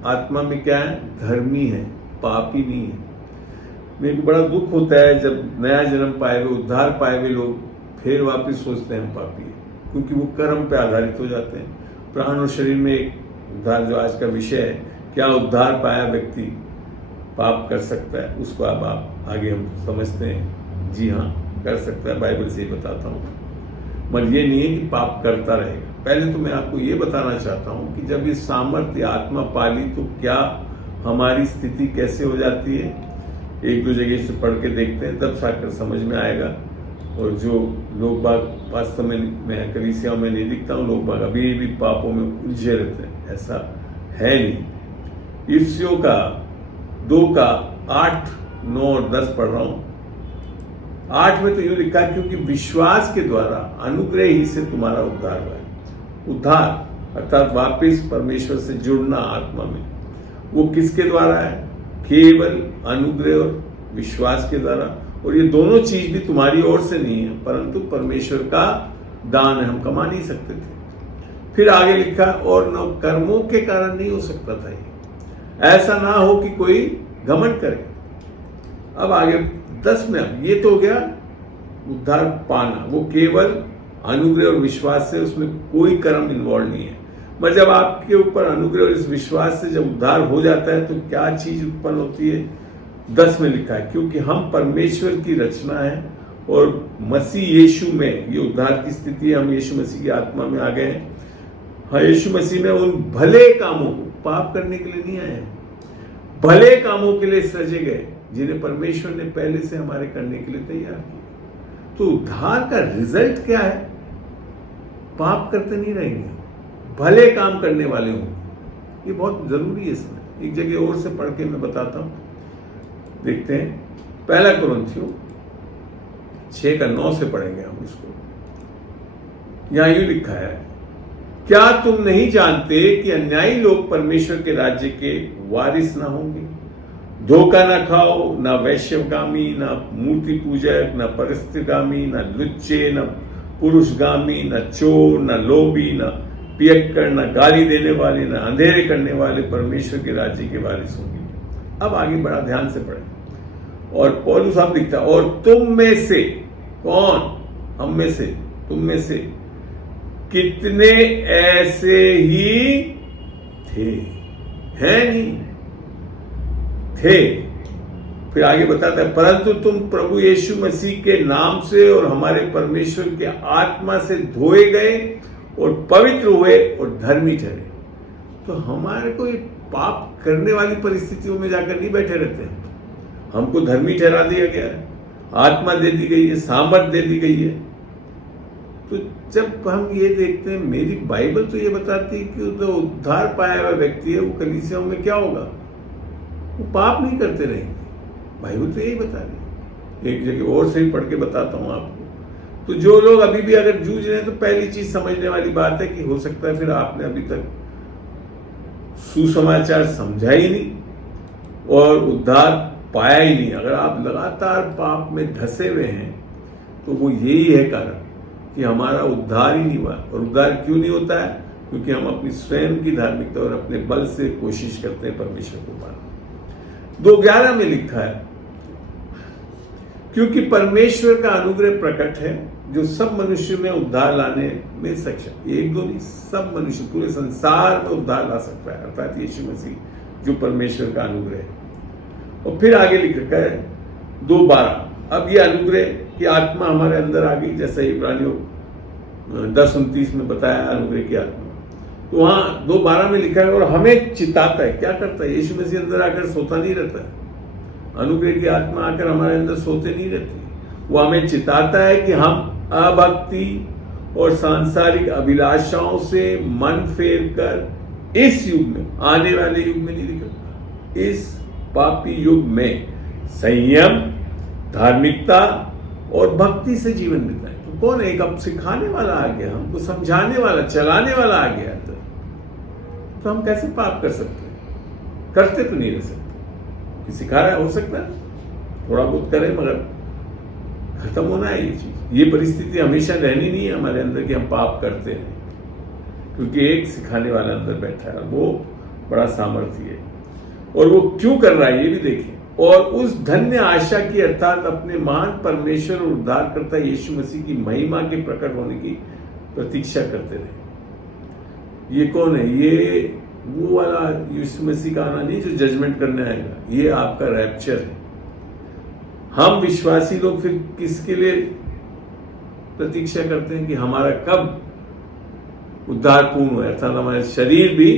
आत्मा में क्या है? धर्मी है, पापी नहीं है। मेरे को बड़ा दुख होता है जब नया जन्म पाए हुए, उद्धार पाए हुए लोग फिर वापस सोचते हैं पापी है, क्योंकि वो कर्म पे आधारित हो जाते हैं। प्राण और शरीर में एक उद्धार जो आज का विषय है, क्या उद्धार पाया व्यक्ति पाप कर सकता है? उसको अब आप आगे हम समझते हैं। जी हाँ, कर सकता है, बाइबल से ही बताता हूँ। मगर ये नहीं है कि पाप करता रहेगा। पहले तो मैं आपको ये बताना चाहता हूँ कि जब ये सामर्थ्य आत्मा पाली तो क्या हमारी स्थिति कैसे हो जाती है। एक दो जगह से पढ़ के देखते हैं, तब जाकर समझ में आएगा। और जो लोग बाग वास्तव में, मैं कलीसियाओं में नहीं दिखता हूँ, लोग बाग अभी भी पापों में उलझे रहते हैं, ऐसा है नहीं। इफ्सियों का 2:8, 9 और 10 पढ़ रहा हूं। 8 में तो यूं लिखा है, क्योंकि विश्वास के द्वारा अनुग्रह ही से तुम्हारा उद्धार हुआ है। उद्धार अर्थात वापिस परमेश्वर से जुड़ना आत्मा में, वो किसके द्वारा है? केवल अनुग्रह और विश्वास के द्वारा। और ये दोनों चीज भी तुम्हारी ओर से नहीं है, परंतु परमेश्वर का दान है, हम कमा नहीं सकते थे। फिर आगे लिखा, और न कर्मों के कारण नहीं हो सकता था ये, ऐसा ना हो कि कोई घमंड करे। अब आगे 10 में, अब ये तो हो गया उद्धार पाना, वो केवल अनुग्रह और विश्वास से, उसमें कोई कर्म इन्वॉल्व नहीं है। मगर जब आपके ऊपर अनुग्रह और इस विश्वास से जब उद्धार हो जाता है तो क्या चीज उत्पन्न होती है? 10 में लिखा है, क्योंकि हम परमेश्वर की रचना है और मसीह यीशु में, ये उद्धार की स्थिति है, हम यीशु मसीह की आत्मा में आ गए हैं। हाँ, यीशु मसीह में उन भले कामों को, पाप करने के लिए नहीं आए हैं, भले कामों के लिए सजे गए जिन्हें परमेश्वर ने पहले से हमारे करने के लिए तैयार किया। तो उद्धार का रिजल्ट क्या है? पाप करते नहीं रहेंगे, भले काम करने वाले होंगे। ये बहुत जरूरी है इसमें। एक जगह और से पढ़ के मैं बताता हूं, देखते हैं। पहला कुरिन्थियों 6:9 से पढ़ेंगे हम इसको। यहां यूं लिखा है, क्या तुम नहीं जानते कि अन्यायी लोग परमेश्वर के राज्य के वारिस ना होंगे? धोखा ना खाओ, ना वैश्यगामी, ना मूर्ति पूजक, ना परस्त्रगामी, ना लुच्चे, ना पुरुषगामी, ना चोर, ना लोभी, ना पियक्कड़, ना गाली देने वाले, ना अंधेरे करने वाले परमेश्वर के राज्य के वारिस होंगे। अब आगे बड़ा ध्यान से पढ़े। और पौलुस साहब लिखता है, और तुम में से, कौन? हम में से, तुम में से कितने ऐसे ही थे, हैं नहीं, थे। फिर आगे बताता है, परंतु तुम प्रभु यीशु मसीह के नाम से और हमारे परमेश्वर के आत्मा से धोए गए और पवित्र हुए और धर्मी ठहरे। तो हमारे को ये पाप करने वाली परिस्थितियों में जाकर नहीं बैठे रहते हैं, हमको धर्मी ठहरा दिया गया है, आत्मा दे दी गई है, सामर्थ दे दी गई है। तो जब हम ये देखते हैं, मेरी बाइबल तो ये बताती है कि जो उद्धार पाया हुआ व्यक्ति है वो कलीसियाओं में क्या होगा, वो पाप नहीं करते रहेंगे। बाइबल तो यही बता रही है। एक जगह और से ही पढ़ के बताता हूं आपको। तो जो लोग अभी भी अगर जूझ रहे हैं, तो पहली चीज समझने वाली बात है कि हो सकता है फिर आपने अभी तक सुसमाचार समझा ही नहीं और उद्धार पाया ही नहीं। अगर आप लगातार पाप में धसे हुए हैं तो वो यही है कारण कि हमारा उद्धार ही नहीं हुआ। और उद्धार क्यों नहीं होता है? क्योंकि हम अपनी स्वयं की धार्मिकता और अपने बल से कोशिश करते हैं परमेश्वर को पाना। 2:11 में लिखा है, क्योंकि परमेश्वर का अनुग्रह प्रकट है जो सब मनुष्य में उद्धार लाने में सक्षम। एक दो नहीं, सब मनुष्य पूरे संसार में उद्धार ला सकता है, अर्थात यीशु मसीह जो परमेश्वर का अनुग्रह है। और फिर आगे लिख रखा है 2:12, अब ये अनुग्रह की आत्मा हमारे अंदर आ गई, जैसा इब्रानियों 10:29 में बताया अनुग्रह की आत्मा। तो वहां 2:12 में लिखा है, और हमें चिताता है। क्या करता है? यीशु मसीह अंदर आकर सोता नहीं रहता है, अनुग्रह की आत्मा आकर हमारे अंदर सोते नहीं रहती। वो हमें चिताता है कि हम अभक्ति और सांसारिक अभिलाषाओं से मन फेर कर इस युग में, आने वाले युग में नहीं लिखा, इस पापी युग में संयम, धार्मिकता और भक्ति से जीवन बिताए। तो कौन है? एक अब सिखाने वाला आ गया, हमको समझाने वाला, चलाने वाला आ गया। तो हम कैसे पाप कर सकते हैं? करते तो नहीं रह सकते। सिखा रहा है, हो सकता है थोड़ा बहुत करें, मगर खत्म होना है ये चीज। ये परिस्थिति हमेशा रहनी नहीं है हमारे अंदर कि हम पाप करते हैं, क्योंकि एक सिखाने वाला अंदर बैठा है, वो बड़ा सामर्थ्य है। और वो क्यों कर रहा है ये भी देखें। और उस धन्य आशा की, अर्थात अपने महान परमेश्वर और उद्धारकर्ता यीशु मसीह की महिमा के प्रकट होने की प्रतीक्षा करते रहे। ये कौन है? ये वो वाला यीशु मसीह का आना नहीं जो जजमेंट करने आएगा, ये आपका रैप्चर है। हम विश्वासी लोग फिर किसके लिए प्रतीक्षा करते हैं? कि हमारा कब उद्धार पूर्ण हो, अर्थात हमारे शरीर भी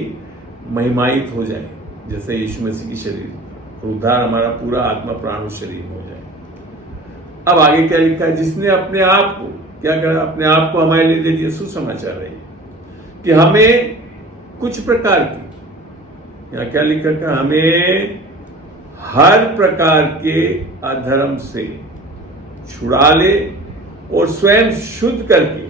महिमायित हो जाए जैसे यीशु मसीह की शरीर, और उद्धार हमारा पूरा आत्मा प्राण उस शरीर में हो जाए। अब आगे क्या लिखा है? जिसने अपने आप को क्या करा? अपने आप को हमारे लिए दे दिया। सुसमाचार है कि हमें कुछ प्रकार की, यहाँ क्या लिखा है? हमें हर प्रकार के अधर्म से छुड़ा ले और स्वयं शुद्ध करके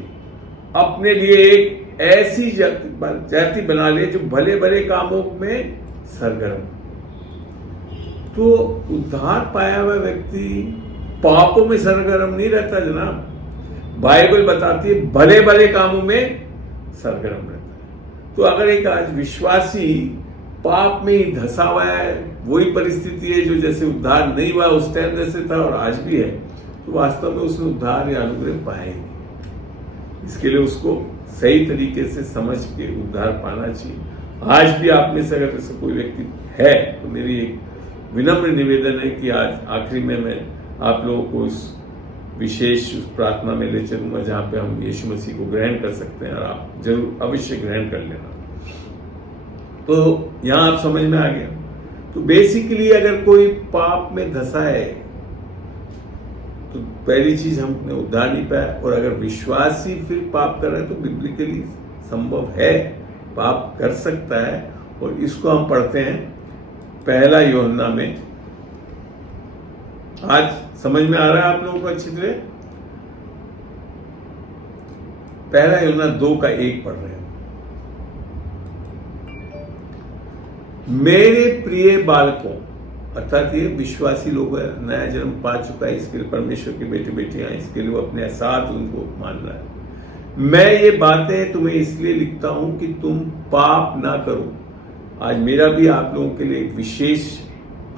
अपने लिए एक ऐसी जाति बना ले जो भले भले कामों में सरगर्म। तो उद्धार पाया हुआ व्यक्ति पापों में सरगर्म नहीं रहता जनाब। बाइबल बताती है भले भले कामों में सरगर्म रहता है। तो अगर एक आज विश्वासी पाप में ही धसा हुआ है, वही परिस्थिति है जो जैसे उद्धार नहीं हुआ उस टाइम जैसे था और आज भी है, तो वास्तव में उसने उद्धार या अनुग्रह पाया ही नहीं। इसके लिए उसको सही तरीके से समझ के उद्धार पाना चाहिए। आज भी आप में से अगर ऐसा कोई व्यक्ति है तो मेरी एक विनम्र निवेदन है कि आज आखिरी में मैं आप लोगों को इस विशेष प्रार्थना में ले चलूंगा जहां पे हम यीशु मसीह को ग्रहण कर सकते हैं, और आप जरूर अवश्य ग्रहण कर लेना। तो यहां आप समझ में आ गया। तो बेसिकली अगर कोई पाप में धसा है तो पहली चीज हमने उद्धार नहीं पाया, और अगर विश्वासी फिर पाप कर रहा है तो बिब्लिकली संभव है, पाप कर सकता है। और इसको हम पढ़ते हैं 1 यूहन्ना में। आज समझ में आ रहा है आप लोगों को अच्छी तरह? 1 यूहन्ना 2:1 पढ़ रहे हैं। मेरे प्रिय बालकों, अर्थात ये विश्वासी लोग हैं, नया जन्म पा चुका है, इसके लिए परमेश्वर के बेटे बेटियां हैं, इसके लिए वो अपने एहसास उनको मान रहा है। मैं ये बातें तुम्हें इसलिए लिखता हूं कि तुम पाप ना करो। आज मेरा भी आप लोगों के लिए एक विशेष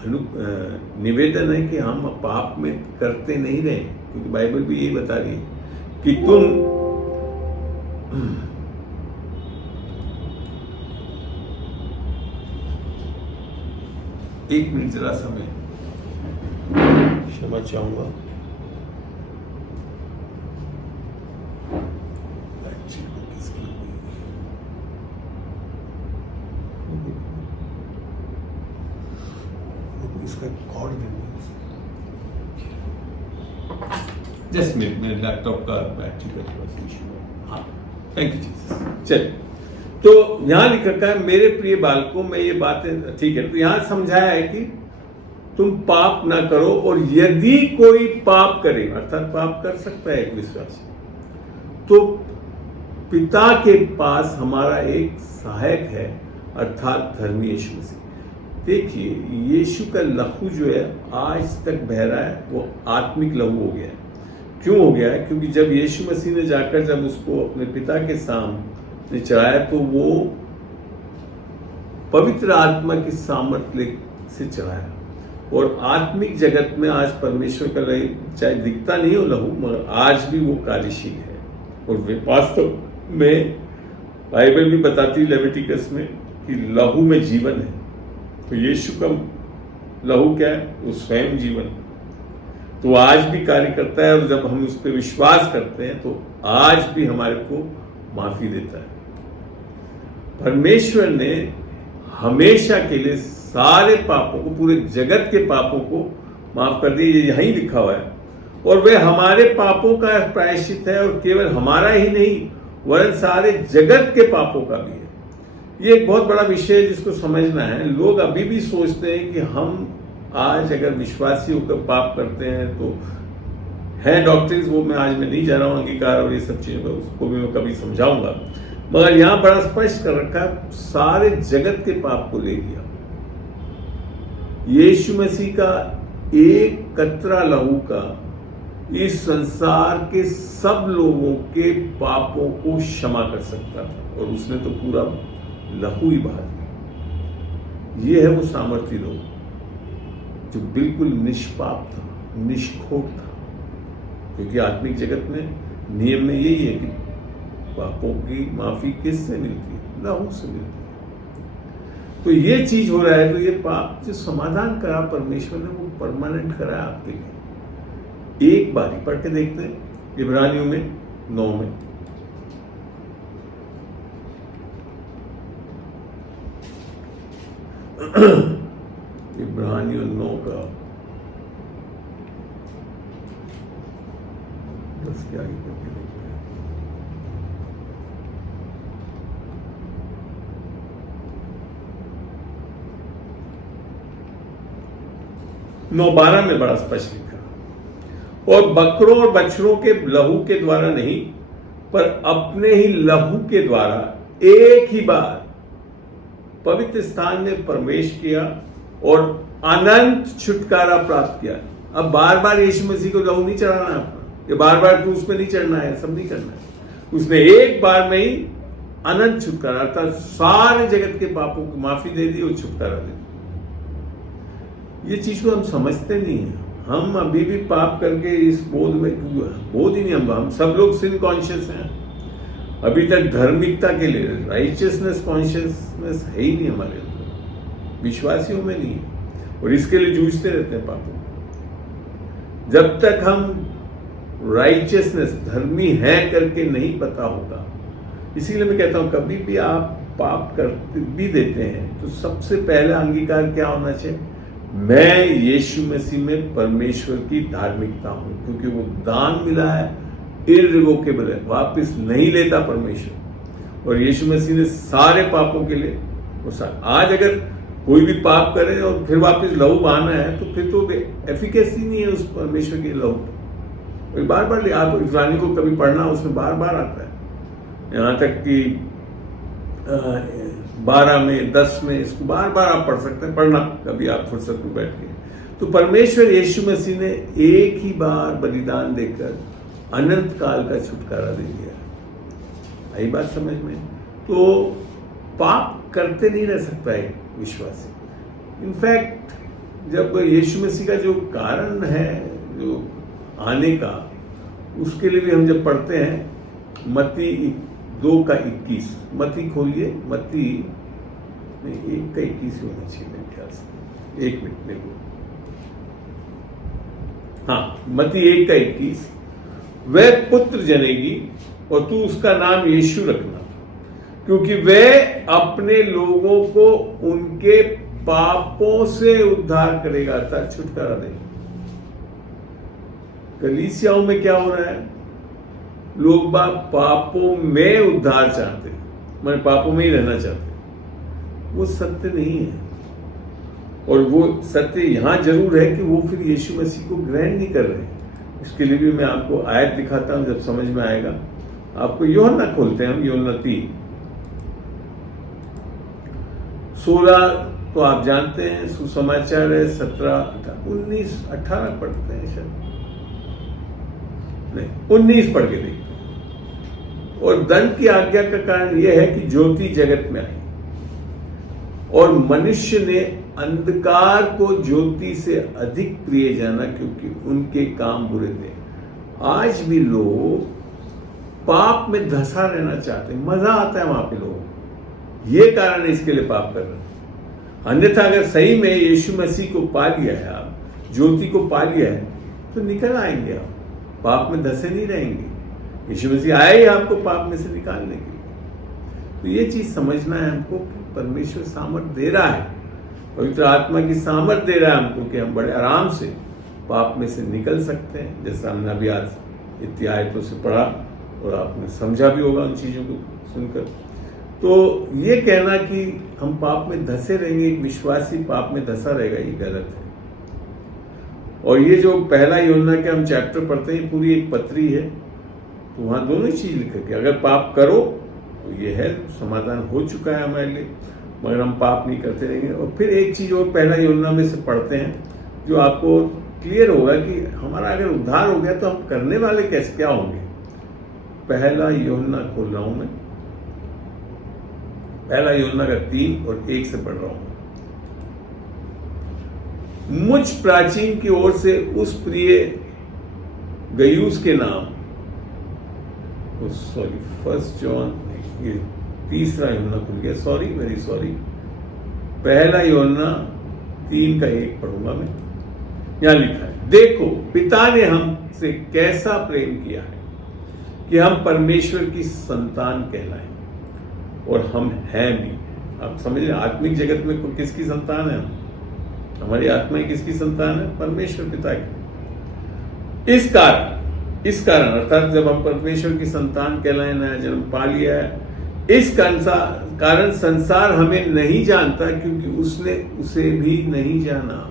निवेदन है कि हम पाप में करते नहीं रहे, क्योंकि बाइबल भी यही बता रही है कि तुम एक मिनट जरा सा मैं क्षमा चाहूंगा। इसका कॉर्ड जस्ट मेरे लैपटॉप का बैटरी का थोड़ा सा इशू है। हाँ, थैंक यू जीसस। चलिए, तो यहां लिख रखा है, मेरे प्रिय बालकों में ये बातें, ठीक है, तो यहां समझाया है कि तुम पाप ना करो, और यदि कोई पाप करे, अर्थात पाप कर सकता है एक विश्वासी, तो पिता के पास हमारा एक सहायक है, अर्थात धर्मी यीशु मसीह। देखिए, यीशु का लहू जो है आज तक बह रहा है, वो आत्मिक लहू हो गया है। क्यों हो गया है? क्योंकि जब यीशु मसीह ने जाकर जब उसको अपने पिता के सामने चढ़ाया, तो वो पवित्र आत्मा की सामर्थ्य से चढ़ाया। और आत्मिक जगत में आज परमेश्वर का लहू चाहे दिखता नहीं हो लहू, मगर आज भी वो कार्यशील है। और वास्तव में बाइबल भी बताती लेविटिकस में कि लहू में जीवन है। तो यीशु का लहू क्या है? वो स्वयं जीवन है। तो आज भी कार्य करता है, और जब हम उस पर विश्वास करते हैं तो आज भी हमारे को माफी देता है। परमेश्वर ने हमेशा के लिए सारे पापों को, पूरे जगत के पापों को माफ कर दिया, ये यहीं लिखा हुआ है। और वे हमारे पापों का प्रायश्चित है, और केवल हमारा ही नहीं वरन सारे जगत के पापों का भी है। ये एक बहुत बड़ा विषय है जिसको समझना है। लोग अभी भी सोचते हैं कि हम आज अगर विश्वासी होकर पाप करते हैं तो है डॉक्ट्रिन्स, वो मैं आज नहीं जा रहा हूं अंगीकार और ये सब चीजों का, उसको भी मैं कभी समझाऊंगा। मगर यहां बड़ा स्पष्ट कर रखा है, सारे जगत के पाप को ले लिया। यीशु मसीह का एक कतरा लहू का इस संसार के सब लोगों के पापों को क्षमा कर सकता था, और उसने तो पूरा लहू ही बहा दिया। ये है वो सामर्थ्य लोग जो बिल्कुल निष्पाप था, निष्खोट था। क्योंकि आत्मिक जगत में नियम में यही है कि पापों की माफी किससे मिलती है? लहू से मिलती है। तो ये चीज हो रहा है, तो ये पाप जो समाधान करा परमेश्वर ने, वो परमानेंट करा आपके लिए। एक बार ही पढ़ के देखते हैं इब्रानियों में 9 में। इब्रानियों 9 का 10 के आगे पढ़ के देखते हैं। नौ 12 में बड़ा स्पष्ट लिखा, और बकरों और बछड़ों के लहू के द्वारा नहीं, पर अपने ही लहू के द्वारा एक ही बार पवित्र स्थान में प्रवेश किया और अनंत छुटकारा प्राप्त किया। अब बार बार यीशु मसीह को लहू नहीं चढ़ाना है अपना, ये बार बार क्रूस पे नहीं चढ़ना है, सब नहीं करना है। उसने एक बार में ही अनंत छुटकारा, अर्थात सारे जगत के पापों की माफी दे दी और छुटकारा दे दी। ये चीज को हम समझते नहीं है। हम अभी भी पाप करके इस बोध में, बोध ही नहीं, हम सब लोग सिन कॉन्शियस हैं। अभी तक धार्मिकता के लिए राइचियसनेस कॉन्शियसनेस है ही नहीं हमारे अंदर, विश्वासियों में नहीं है, और इसके लिए जूझते रहते हैं पापों। जब तक हम राइचियसनेस, धर्मी है करके नहीं पता होगा, इसीलिए मैं कहता हूं कभी भी आप पाप कर भी देते हैं तो सबसे पहला अंगीकार क्या होना चाहिए? मैं यीशु मसीह में परमेश्वर की धार्मिकता हूं, क्योंकि वो दान मिला है, इररिवोकेबल है, वापस नहीं लेता परमेश्वर। और यीशु मसीह ने सारे पापों के लिए वो आज अगर कोई भी पाप करे और फिर वापस लहू बहाना है तो फिर तो एफिकेसी नहीं है उस परमेश्वर के लहू। बार बार आप इब्रानी को कभी पढ़ना, उसमें बार बार आता है। यहाँ तक कि 12 में, 10 में, इसको बार बार आप पढ़ सकते हैं, पढ़ना कभी आप फुर्सत में बैठ के। तो परमेश्वर यीशु मसीह ने एक ही बार बलिदान देकर अनंत काल का छुटकारा दे दिया। आई बात समझ में? तो पाप करते नहीं रह सकता है विश्वासी। इनफैक्ट जब यीशु मसीह का जो कारण है जो आने का, उसके लिए भी हम जब पढ़ते हैं मत्ती 2:21, मत्ती खोलिए, मत्ती 1:21 होना चाहिए मेरे ख्याल से, 1 मिनट देखो। हाँ, मत्ती 1:21, वह पुत्र जनेगी और तू उसका नाम यीशु रखना, क्योंकि वह अपने लोगों को उनके पापों से उद्धार करेगा, अर्थात छुटकारा देगा। कलीसियाओं में क्या हो रहा है? लोग बाग पापों में उद्धार चाहते हैं, मैं पापों में ही रहना चाहते हैं। वो सत्य नहीं है। और वो सत्य यहां जरूर है कि वो फिर यीशु मसीह को ग्रहण नहीं कर रहे। इसके लिए भी मैं आपको आयत दिखाता हूं, जब समझ में आएगा आपको। यूहन्ना खोलते हैं हम, यूहन्ना 3:16 तो आप जानते हैं, सुसमाचार है। 17, 19, 18 पढ़ते हैं शायद, नहीं 19 पढ़ के देखते हैं। और दंड की आज्ञा का कारण यह है कि ज्योति जगत में आई और मनुष्य ने अंधकार को ज्योति से अधिक प्रिय जाना, क्योंकि उनके काम बुरे थे। आज भी लोग पाप में धंसा रहना चाहते हैं, मजा आता है वहां पे लोगों को, ये कारण है इसके लिए पाप कर रहे हैं। अन्यथा अगर सही में यीशु मसीह को पा लिया है, आप ज्योति को पा लिया है, तो निकल आएंगे, आप पाप में धंसे नहीं रहेंगे। यीशु मसीह आया ही आपको पाप में से निकालने के लिए। तो ये चीज समझना है हमको कि परमेश्वर सामर्थ्य दे रहा है, पवित्र आत्मा की सामर्थ्य दे रहा है हमको कि हम बड़े आराम से पाप में से निकल सकते हैं। जैसा हमने अभी आज इतनी आयतों से पढ़ा और आपने समझा भी होगा उन चीजों को सुनकर। तो ये कहना कि हम पाप में धंसे रहेंगे, एक विश्वासी पाप में धंसा रहेगा, ये गलत है। और ये जो पहला यूहन्ना के हम चैप्टर पढ़ते हैं, पूरी एक पत्री है, तो वहां दोनों ही चीज लिखी कि अगर पाप करो तो ये है, समाधान हो चुका है हमारे लिए, मगर हम पाप नहीं करते रहेंगे। और फिर एक चीज और पहला यूहन्ना में से पढ़ते हैं जो आपको क्लियर होगा कि हमारा अगर उद्धार हो गया तो हम करने वाले कैसे क्या होंगे। पहला यूहन्ना खोल रहा हूं मैं, पहला यूहन्ना का 3 और 1 से पढ़ रहा हूं। मुझ प्राचीन की ओर से उस प्रिय गयूस के नाम, सॉरी 1 जॉन, ये तीसरा यूहन्ना खुल गया, सॉरी, वेरी सॉरी। पहला यूहन्ना 3 का 1 पढ़ूंगा मैं। यहां लिखा है, देखो पिता ने हमसे कैसा प्रेम किया है कि हम परमेश्वर की संतान कहलाएं, और हम हैं भी। आप समझ रहे, आत्मिक जगत में किसकी संतान है? हमारी आत्मा किसकी संतान है? परमेश्वर पिता की। इस कारण अर्थात जब हम परमेश्वर की संतान कहलाए, नया जन्म पा लिया है, इस कारण संसार हमें नहीं जानता, क्योंकि उसने उसे भी नहीं जाना।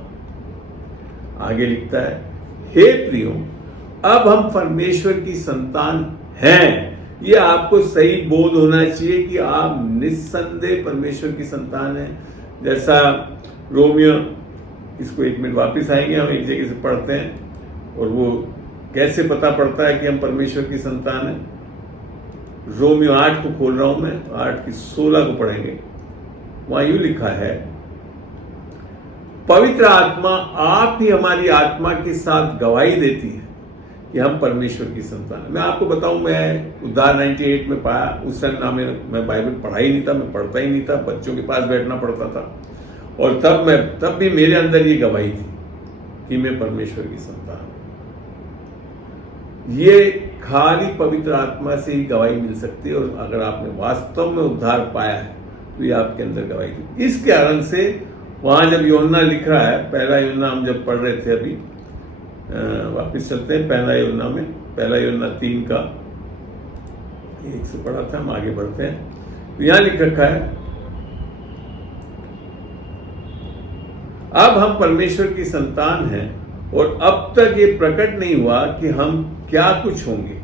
आगे लिखता है, हे प्रियो, अब हम परमेश्वर की संतान हैं। ये आपको सही बोध होना चाहिए कि आप निस्संदेह परमेश्वर की संतान हैं। जैसा रोमियो, इसको 1 मिनट वापिस आएंगे, हम एक जगह से पढ़ते हैं, और वो कैसे पता पड़ता है कि हम परमेश्वर की संतान हैं। रोमियो 8 को खोल रहा हूं मैं, 8:16 को पढ़ेंगे। वहां यूं लिखा है, पवित्र आत्मा आप ही हमारी आत्मा के साथ गवाही देती है कि हम परमेश्वर की संतान है। मैं आपको बताऊं, मैं उद्धार 98 में पाया। उस टाइम ना मैं बाइबल पढ़ा ही नहीं था, मैं पढ़ता ही नहीं था, बच्चों के पास बैठना पड़ता था। और तब भी मेरे अंदर ये गवाही थी कि मैं परमेश्वर की संतान हूं। ये खाली पवित्र आत्मा से ही गवाही मिल सकती है, और अगर आपने वास्तव में उद्धार पाया है तो ये आपके अंदर गवाही थी। इस कारण से वहां जब यूहन्ना लिख रहा है, पहला यूहन्ना हम जब पढ़ रहे थे अभी, वापिस चलते हैं पहला यूहन्ना में, पहला यूहन्ना 3 का 1 से पढ़ा था, हम आगे बढ़ते हैं। तो यहां लिख रखा है, अब हम परमेश्वर की संतान हैं, और अब तक ये प्रकट नहीं हुआ कि हम क्या कुछ होंगे।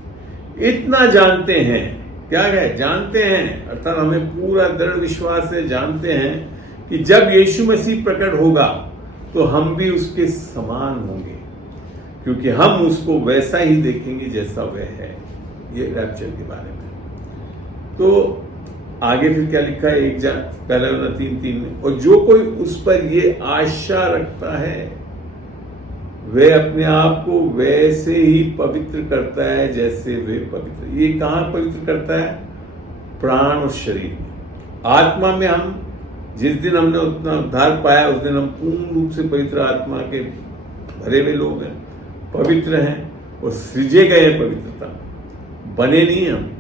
इतना जानते हैं क्या है, जानते हैं, अर्थात हमें पूरा दृढ़ विश्वास है, जानते हैं कि जब यीशु मसीह प्रकट होगा तो हम भी उसके समान होंगे, क्योंकि हम उसको वैसा ही देखेंगे जैसा वह है। ये रैप्चर के बारे में। तो आगे फिर क्या लिखा है, 1 में, और जो कोई उस पर ये आशा रखता है वह अपने आप को वैसे ही पवित्र करता है जैसे वे पवित्र। ये कहाँ पवित्र करता है? प्राण और शरीर में। आत्मा में हम जिस दिन हमने उतना उद्धार पाया उस दिन हम पूर्ण रूप से पवित्र आत्मा के भरे हुए लोग हैं, पवित्र हैं और सृजे गए हैं पवित्रता में। बने नहीं हम,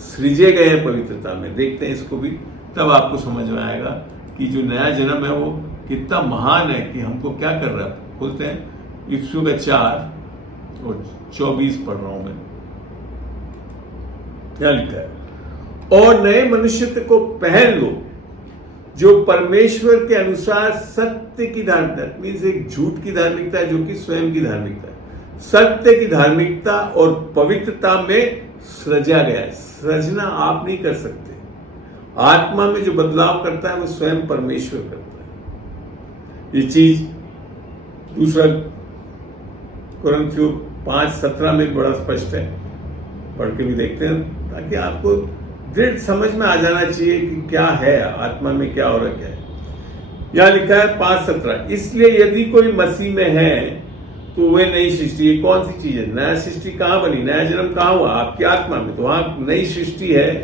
सृजे गए हैं पवित्रता में। देखते हैं इसको भी, तब आपको समझ में आएगा कि जो नया जन्म है वो कितना महान है कि हमको क्या कर रहा है। बोलते हैं इफिसियों 4 और 24 पढ़ रहा हूं मैं, क्या लिखा है, और नए मनुष्य को पहन लो जो परमेश्वर के अनुसार सत्य की धार्मिकता, मीन्स एक झूठ की धार्मिकता है जो कि स्वयं की धार्मिकता है, सत्य की धार्मिकता और पवित्रता में सृजा गया है। सृजना आप नहीं कर सकते, आत्मा में जो बदलाव करता है वो स्वयं परमेश्वर करता है। ये चीज दूसरा कुरिन्थियों 5:17 में बड़ा स्पष्ट है, पढ़ के भी देखते हैं ताकि आपको दृढ़ समझ में आ जाना चाहिए कि क्या है, आत्मा में क्या हो रहा है, क्या है। यहां लिखा है 5:17, इसलिए यदि कोई मसीह में है तो वह नई सृष्टि। ये कौन सी चीज है? नया सृष्टि कहां बनी, नया जन्म कहां हुआ? आपकी आत्मा में। तो वहां नई सृष्टि है,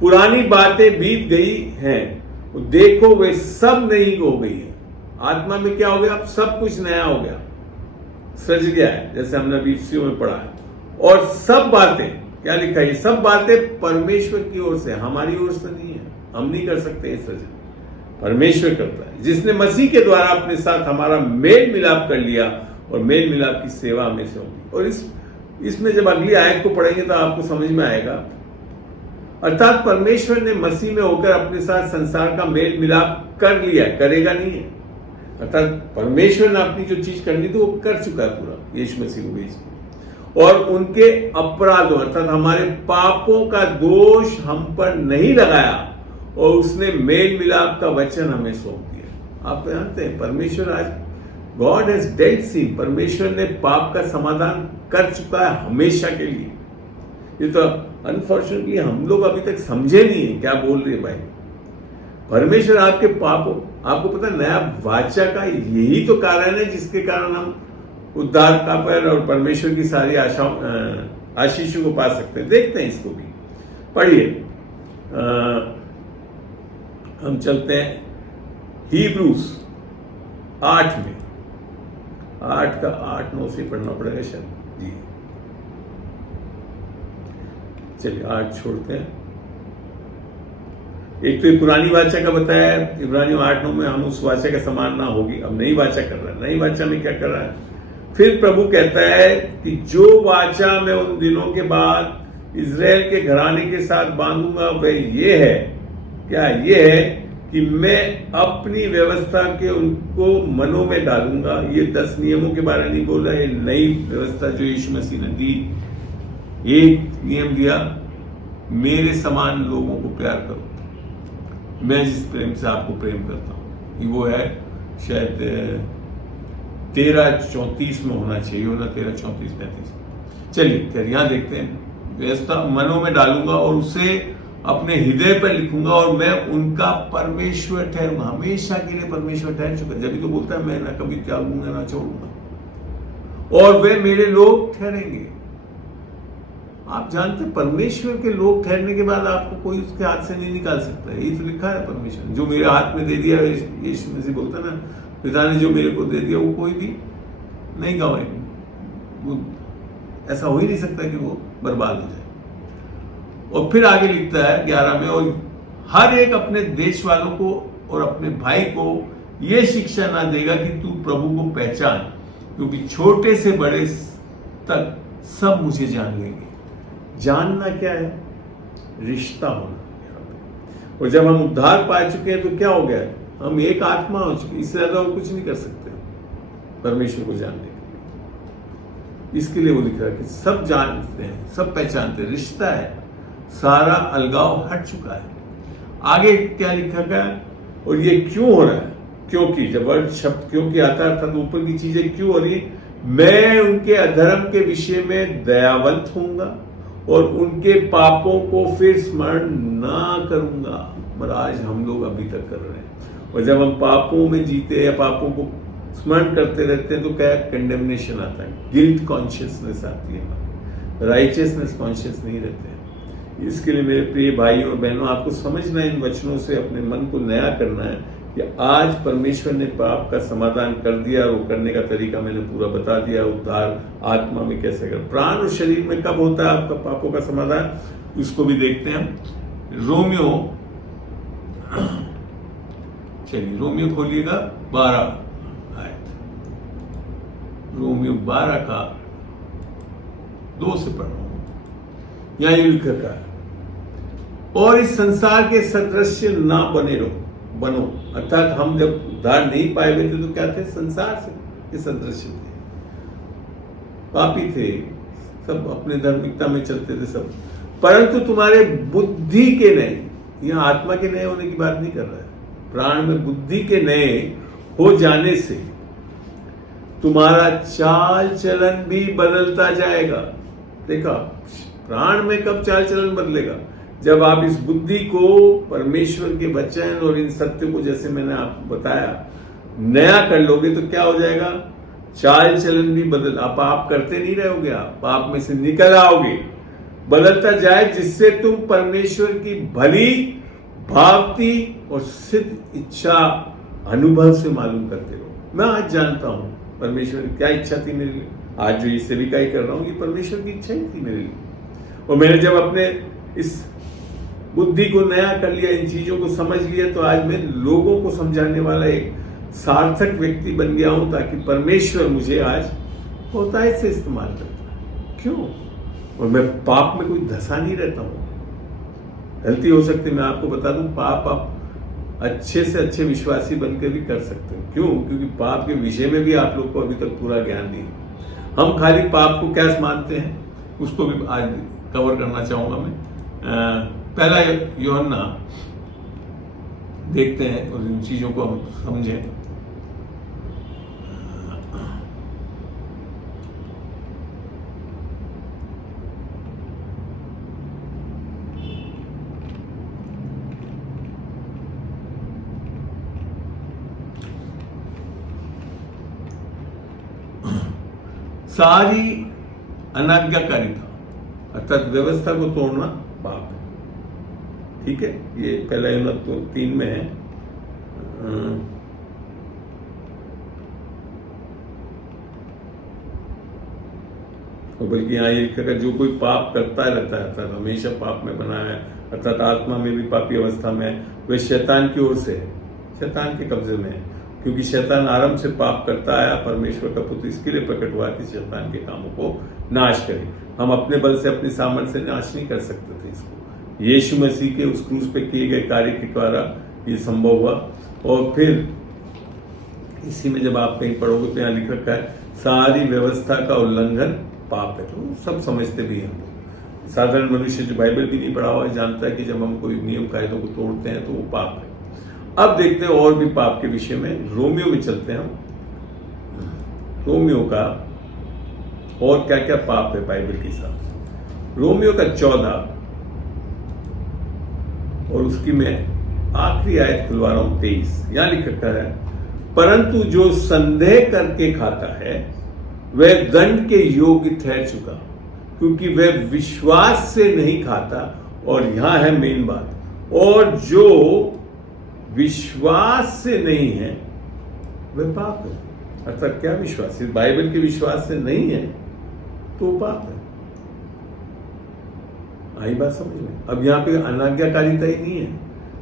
पुरानी बातें बीत गई हैं, देखो वे सब नई हो गई है। आत्मा में क्या हो गया? अब सब कुछ नया हो गया, सज गया है, जैसे हमने अभी इफिसियों में पढ़ा है। और सब बातें, क्या लिखा है, ये सब बातें परमेश्वर की ओर से, हमारी ओर से नहीं है, हम नहीं कर सकते ये सृजन, परमेश्वर करता है, जिसने मसीह के द्वारा अपने साथ हमारा मेल मिलाप कर लिया और मेल मिलाप की सेवा हमें से होगी। और इसमें जब अगली आयत को पढ़ेंगे तो आपको समझ में आएगा, अर्थात परमेश्वर ने मसीह में होकर अपने साथ संसार का मेल मिलाप कर लिया, करेगा नहीं है। अर्थात परमेश्वर ने अपनी जो चीज करनी थी वो कर चुका है पूरा, यीशु मसीह को भेज, और उनके अपराधों अर्थात हमारे पापों का दोष हम पर नहीं लगाया और उसने मेल मिलाप का वचन हमें सौंप दिया। आप जानते हैं परमेश्वर आज गॉड हैज डेल्ट सिन, परमेश्वर ने पाप का समाधान कर चुका है हमेशा के लिए। ये तो अनफॉर्चुनेटली हम लोग अभी तक समझे नहीं है क्या बोल रहे भाई। परमेश्वर आपके पापों, आपको पता है नया वाचा का यही तो कारण है जिसके कारण हम उद्धार का पर और परमेश्वर की सारी आशीषों को पा सकते हैं। देखते हैं इसको भी, पढ़िए। हम चलते हैं हिब्रूस 8 में, 8 का 8-9 से पढ़ना पड़ेगा शायद जी। चलिए 8 छोड़ते हैं। एक तो पुरानी वाचा का बताया इब्रानियों 8:9 में, हम उस वाचा के समान ना होगी। अब नई वाचा कर रहा है, नई वाचा में क्या कर रहा है? फिर प्रभु कहता है कि जो वाचा मैं उन दिनों के बाद इजराइल के घराने के साथ बांधूंगा वह ये है, क्या ये है कि मैं अपनी व्यवस्था के उनको मनों में डालूंगा। ये 10 नियमों के बारे में नहीं बोल रहा, ये नई व्यवस्था जो यीशु मसीह ने दी। एक नियम दिया, मेरे समान लोगों को प्यार करो, मैं जिस प्रेम से आपको प्रेम करता हूं। वो है शायद 13:34 में होना चाहिए, ना 13:34-35। चलिए फिर यहां देखते हैं, व्यवस्था मनों में डालूंगा और उसे अपने हृदय पर लिखूंगा और मैं उनका परमेश्वर ठहरूंगा। हमेशा के लिए परमेश्वर ठहर चुका, जब भी तो बोलता है मैं ना कभी त्यागूंगा ना छोड़ूंगा, और वे मेरे लोग ठहरेंगे। आप जानते हैं परमेश्वर के लोग ठहरने के बाद आपको कोई उसके हाथ से नहीं निकाल सकता। ये तो लिखा है परमेश्वर जो मेरे हाथ में दे दिया, यीशु मसीह बोलता ना, पिता ने जो मेरे को दे दिया वो कोई भी नहीं गवाएगा। वो ऐसा हो ही नहीं सकता कि वो बर्बाद हो जाए। और फिर आगे लिखता है 11 में, और हर एक अपने देश वालों को और अपने भाई को ये शिक्षा ना देगा कि तू प्रभु को पहचान, क्योंकि छोटे से बड़े तक सब मुझे जान लेंगे। जानना क्या है? रिश्ता होना। और जब हम उद्धार पा चुके हैं तो क्या हो गया? हम एक आत्मा हो चुके, इससे ज्यादा और कुछ नहीं कर सकते परमेश्वर को जानने के लिए। इसके लिए वो लिख रहा है कि सब जानते हैं, सब पहचानते हैं, रिश्ता है, सारा अलगाव हट चुका है। आगे क्या लिखा गया और ये क्यों हो रहा है? क्योंकि जब वर्ड शब्द क्योंकि आता है तो ऊपर की चीजें क्यों हो रही है? मैं उनके अधर्म के विषय में दयावंत होऊंगा और उनके पापों को फिर स्मरण ना करूंगा। पर आज हम लोग अभी तक कर रहे हैं, और जब हम पापों में जीते हैं या पापों को स्मरण करते रहते हैं तो क्या कंडेमनेशन आता है, गिल्ट कॉन्शियसनेस आती है, राइचियसनेस कॉन्शियस नहीं रहते हैं। इसके लिए मेरे प्रिय भाइयों और बहनों, आपको समझना इन वचनों से अपने मन को नया करना है कि आज परमेश्वर ने पाप का समाधान कर दिया, और वो करने का तरीका मैंने पूरा बता दिया। उद्धार आत्मा में कैसे कर, प्राण और शरीर में कब होता है आपका पापों का समाधान, उसको भी देखते हैं हम। रोमियो, चलिए रोमियो खोलिएगा 12 आयत, रोमियो 12 का 2 से पढ़ रहा हूं। यहां ये लिखा है, और इस संसार के सदृश्य ना बनो। अर्थात हम जब उद्धार नहीं पाए हुए थे तो क्या थे? संसार से ये सदृश्य थे, पापी थे, सब अपने धार्मिकता में चलते थे सब। परंतु तुम्हारे बुद्धि के नए, यहां आत्मा के नए होने की बात नहीं कर रहा है, प्राण में बुद्धि के नए हो जाने से तुम्हारा चाल चलन भी बदलता जाएगा। देखा, प्राण में कब चाल चलन बदलेगा? जब आप इस बुद्धि को परमेश्वर के वचन और इन सत्य को, जैसे मैंने आपको बताया, नया कर लोगे तो क्या हो जाएगा? चाल चलन भी बदल, आप पाप करते नहीं रहोगे, आप पाप में से निकल आओगे, बदलता जाए, जिससे तुम परमेश्वर की भली भावती और सिद्ध इच्छा अनुभव से मालूम करते रहो। मैं आज जानता हूं परमेश्वर की क्या इच्छा थी मेरे लिए। आज जो ये सेविकाई कर रहा हूं ये परमेश्वर की इच्छा ही थी मेरे लिए, और मैंने जब अपने इस बुद्धि को नया कर लिया, इन चीजों को समझ लिया, तो आज मैं लोगों को समझाने वाला एक सार्थक व्यक्ति बन गया हूं, ताकि परमेश्वर मुझे आज बहुतायत से इस्तेमाल करता है। क्यों? और मैं पाप में कोई धसा नहीं रहता हूं। गलती हो सकती है, मैं आपको बता दूं, पाप आप अच्छे से अच्छे विश्वासी बनकर भी कर सकते हैं। क्यों? क्योंकि पाप के विषय में भी आप लोग को अभी तक पूरा ज्ञान नहीं है। हम खाली पाप को क्या मानते हैं उसको भी आज कवर करना चाहूंगा मैं। पहला यूहन्ना देखते हैं और इन चीजों को हम समझें। सारी अनाज्ञाकारिता अर्थात व्यवस्था को तोड़ना पाप है। ठीक है, ये पहला यूहन्ना 3 में है। और बल्कि यहाँ ये लिखा है, जो कोई पाप करता रहता है, अर्थात हमेशा पाप में बना है, अर्थात आत्मा में भी पापी अवस्था में, वह शैतान की ओर से है, शैतान के कब्जे में है। क्योंकि शैतान आरंभ से पाप करता आया, परमेश्वर का पुत्र इसके लिए प्रकट हुआ कि शैतान के कामों को नाश करे। हम अपने बल से, अपने सामर्थ्य से नाश नहीं कर सकते थे इसको। यीशु मसीह के उस क्रूस पे किए गए कार्य के द्वारा ये संभव हुआ। और फिर इसी में जब आप कहीं पढ़ोगे तो यहाँ लिखा है, सारी व्यवस्था का उल्लंघन पाप है। तो सब समझते भी हैं। साधारण मनुष्य जो बाइबल भी नहीं पढ़ा हुआ है जानता है कि जब हम कोई नियम कायदों को तोड़ते हैं तो वो पाप है। अब देखते हैं और भी पाप के विषय में। रोमियो में चलते हैं हम। रोमियो का और क्या क्या पाप है बाइबल के हिसाब से। रोमियो का 14 और उसकी मैं आखिरी आयत खुलवा रहा हूं 23। यहां लिखा है, परंतु जो संदेह करके खाता है वह दंड के योग्य ठहर चुका, क्योंकि वह विश्वास से नहीं खाता। और यहां है मेन बात, और जो विश्वास से नहीं है वह पाप है। अर्थात क्या विश्वास? बाइबल के विश्वास से नहीं है तो पाप है। आई बात समझ में? अब यहां पे अनाज्ञाकारिता ही नहीं है।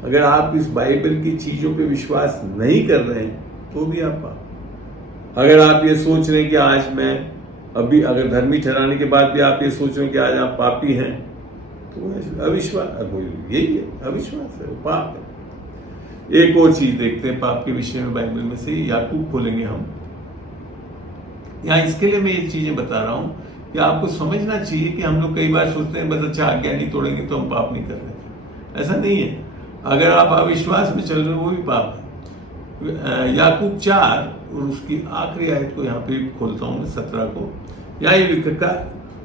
अगर आप इस बाइबल की चीजों पे विश्वास नहीं कर रहे हैं तो भी आप पाप। अगर आप ये सोच रहे हैं कि आज मैं अभी, अगर धर्मी ठहराने के बाद भी आप ये सोच रहे हैं कि आज आप पापी हैं, तो अविश्वास, यही है, अविश्वास है, वो पाप है। एक और चीज देखते हैं पाप के विषय में बाइबल में से। याकूब खोलेंगे हम। यहां इसके लिए मैं ये चीजें बता रहा हूं कि आपको समझना चाहिए कि हम लोग कई बार सोचते हैं बस अच्छा आज्ञा नहीं तोड़ेंगे तो हम पाप नहीं कर रहे थे। ऐसा नहीं है। अगर आप अविश्वास में चल रहे हो वो भी पाप है। याकूब 4 और उसकी आखिरी आयत को यहाँ पे खोलता हूँ 17 को। यहाँ ये लिखा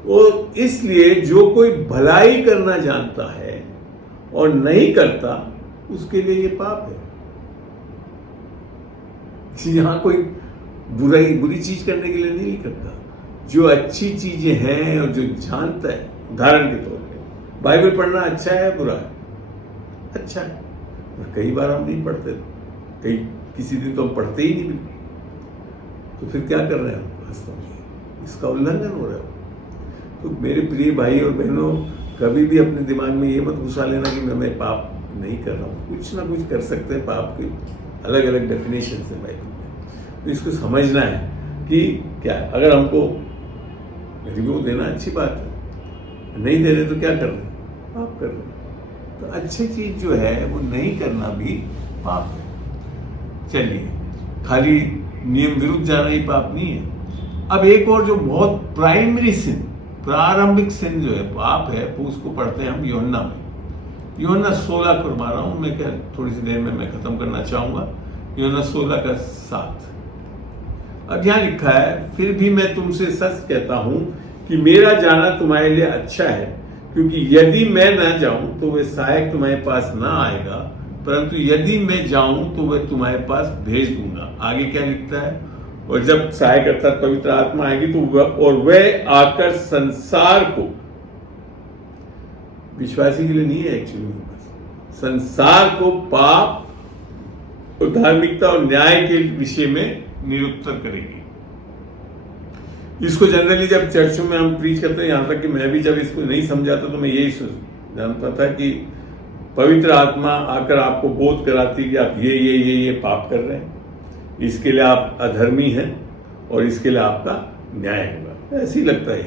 और इसलिए जो कोई भलाई करना जानता है और नहीं करता उसके लिए ये पाप है। यहाँ कोई बुरी चीज करने के लिए नहीं लिखा। जो अच्छी चीजें हैं और जो जानता है, उदाहरण के तौर पे बाइबल पढ़ना अच्छा है बुरा है? अच्छा है। और कई बार हम नहीं पढ़ते, कई किसी दिन तो हम पढ़ते ही नहीं, तो फिर क्या कर रहे हैं हम? वास्तव में इसका उल्लंघन हो रहा है। तो मेरे प्रिय भाई और बहनों, कभी भी अपने दिमाग में ये मत घुसा लेना कि मैं पाप नहीं कर रहा हूँ। कुछ ना कुछ कर सकते हैं। पाप के अलग अलग डेफिनेशन है बाइबल में, तो इसको समझना है कि क्या है। अगर हमको रिव्यू देना अच्छी बात है, नहीं दे रहे तो क्या कर रहे हैं? पाप कर रहे हैं। तो अच्छी चीज जो है वो नहीं करना भी पाप है। चलिए, खाली नियम विरुद्ध जाना ही पाप नहीं है। अब एक और जो बहुत प्राइमरी सिन, प्रारंभिक सिन जो है पाप है, वो उसको पढ़ते हैं हम यूहन्ना में। यूहन्ना 16 को मार रहा हूं मैं, क्या थोड़ी सी देर में मैं खत्म करना चाहूंगा। यूहन्ना 16 का 7। अब यहां लिखा है, फिर भी मैं तुमसे सच कहता हूं कि मेरा जाना तुम्हारे लिए अच्छा है, क्योंकि यदि मैं न जाऊं तो वह सहायक तुम्हारे पास ना आएगा, परंतु यदि मैं जाऊं तो वह तुम्हारे पास भेज दूंगा। आगे क्या लिखता है? और जब सहायक अर्थात पवित्र आत्मा आएगी तो वह आकर संसार को, विश्वासी के लिए नहीं है एक्चुअली, संसार को पाप और धार्मिकता और न्याय के विषय में निरुत्तर करेगी। इसको जनरली जब चर्चों में हम प्रीच करते हैं, यहां तक कि मैं भी जब इसको नहीं समझाता तो मैं यही जानता था कि पवित्र आत्मा आकर आपको बोध कराती कि आप ये पाप कर रहे हैं, इसके लिए आप अधर्मी हैं और इसके लिए आपका न्याय होगा। ऐसे ही लगता है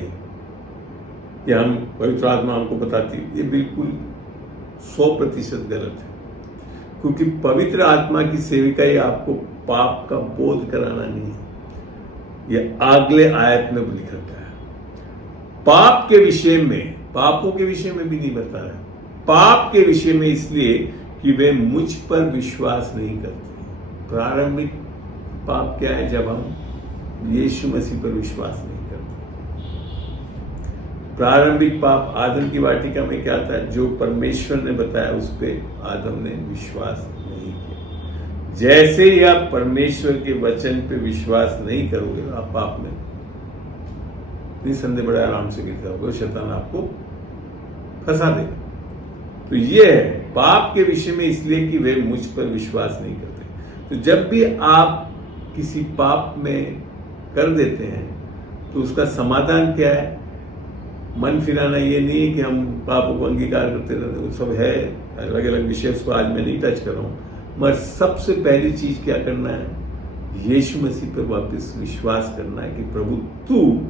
कि हम पवित्र आत्मा हमको बताती, ये बिल्कुल 100% गलत है। क्योंकि पवित्र आत्मा की सेविका ही आपको पाप का बोध कराना नहीं है। यह अगले आयत में लिखा गया है। पाप के विषय में, पापों के विषय में भी नहीं बता रहा है, पाप के विषय में इसलिए कि वे मुझ पर विश्वास नहीं करते। प्रारंभिक पाप क्या है? जब हम यीशु मसीह पर विश्वास नहीं करते। प्रारंभिक पाप आदम की वाटिका में क्या था? जो परमेश्वर ने बताया उस पर आदम ने विश्वास नहीं किया। जैसे ही आप परमेश्वर के वचन पे विश्वास नहीं करोगे, आप पाप में निसंदेह बड़े आराम से गिर जाओगे, शैतान आपको फंसा देगा। तो ये है पाप के विषय में इसलिए कि वे मुझ पर विश्वास नहीं करते। तो जब भी आप किसी पाप में कर देते हैं तो उसका समाधान क्या है? मन फिराना ये नहीं है कि हम पापों को अंगीकार करते रहते, वो सब है अलग अलग विषय, उसको आज मैं नहीं टच कर रहा हूं। मगर सबसे पहली चीज क्या करना है? यीशु मसीह पर वापस विश्वास करना है कि प्रभु तू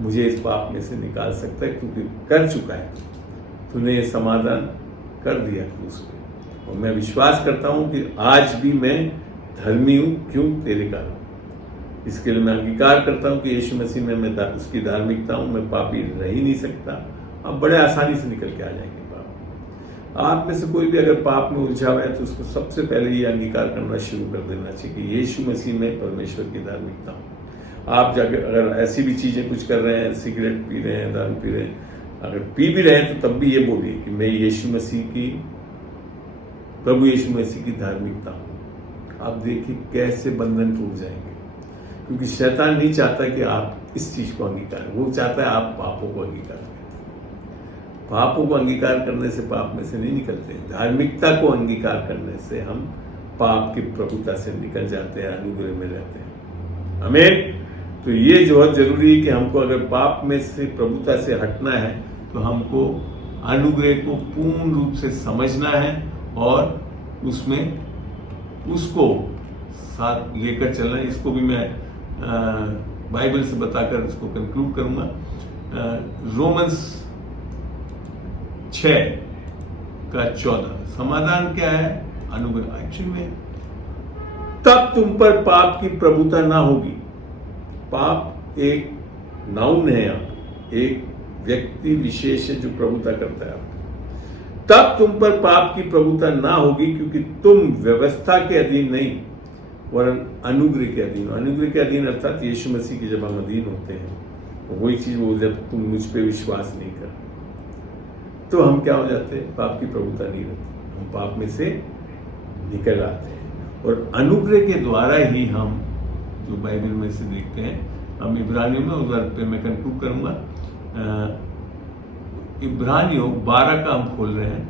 मुझे इस पाप में से निकाल सकता है, क्योंकि कर चुका है, तूने ये समाधान कर दिया क्रूस पे। और मैं विश्वास करता हूं कि आज भी मैं धर्मी हूं। क्यों? तेरे कारण। इसके लिए मैं अंगीकार करता हूं कि यीशु मसीह में मैं उसकी धार्मिकता हूं, मैं पापी रह ही नहीं सकता। अब बड़े आसानी से निकल के आ जाएंगे पाप। आप में से कोई भी अगर पाप में उलझा हुआ है तो उसको सबसे पहले ये अंगीकार करना शुरू कर देना चाहिए कि यीशु मसीह में परमेश्वर की धार्मिकता हूं। आप जाकर अगर ऐसी भी चीजें कुछ कर रहे हैं, सिगरेट पी रहे हैं, दारू पी रहे हैं, अगर पी भी रहे हैं तो तब भी ये बोलिए कि मैं यीशु मसीह की, प्रभु यीशु मसीह की धार्मिकता हूं। आप देखिए कैसे बंधन टूट जाएंगे, क्योंकि शैतान नहीं चाहता कि आप इस चीज को अंगीकार, वो चाहता है आप पापों को अंगीकार करें। पापों को अंगीकार करने से पाप में से नहीं निकलते, धार्मिकता को अंगीकार करने से हम पाप की प्रभुता से निकल जाते हैं, अनुग्रह में रहते हैं। आमीन। तो ये जो है जरूरी है कि हमको अगर पाप में से प्रभुता से हटना है तो हमको अनुग्रह को पूर्ण रूप से समझना है और उसमें उसको साथ लेकर चलना है। इसको भी मैं बाइबल से बताकर इसको कंक्लूड करूंगा। रोमन्स 6:14 समाधान क्या है? अनुग्रह। एक्चुअली में तब तुम पर पाप की प्रभुता ना होगी। पाप एक नाउन है, यहाँ एक व्यक्ति विशेष है जो प्रभुता करता है, तब तुम पर पाप की प्रभुता ना होगी, क्योंकि तुम व्यवस्था के अधीन नहीं वरन अनुग्रह के अधीन हो। अनुग्रह के अधीन अर्थात यीशु मसीह के जब हम अधीन होते हैं, वही चीज वो जब तुम मुझ पे विश्वास नहीं कर, तो हम क्या हो जाते हैं, पाप की प्रभुता नहीं रहती, हम पाप में से निकल आते हैं। और अनुग्रह के द्वारा ही हम, जो बाइबल में से देखते हैं, हम इब्रानियों में, उधर पे मैं कंक्लूड करूंगा, इब्रानियों 12 का हम खोल रहे हैं,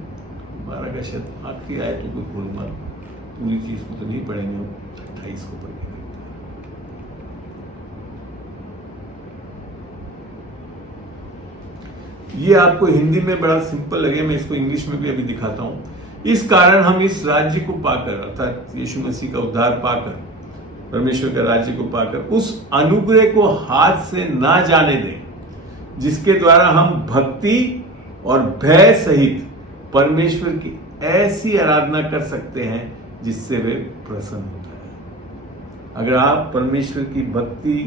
12 का शायद आखिरी आयत को खोलूंगा, पूरी चीज को तो नहीं पढ़ेंगे, हम 28 को पढ़ेंगे। ये आपको हिंदी में बड़ा सिंपल लगे, मैं इसको इंग्लिश में भी अभी दिखाता हूं। इस कारण हम इस राज्य को पाकर, अर्थात यीशु मसीह का उद्धार पाकर, परमेश्वर का राज्य को पाकर, उस अनुग्रह को हाथ से ना जाने दें जिसके द्वारा हम भक्ति और भय सहित परमेश्वर की ऐसी आराधना कर सकते हैं जिससे वे प्रसन्न होता है। अगर आप परमेश्वर की भक्ति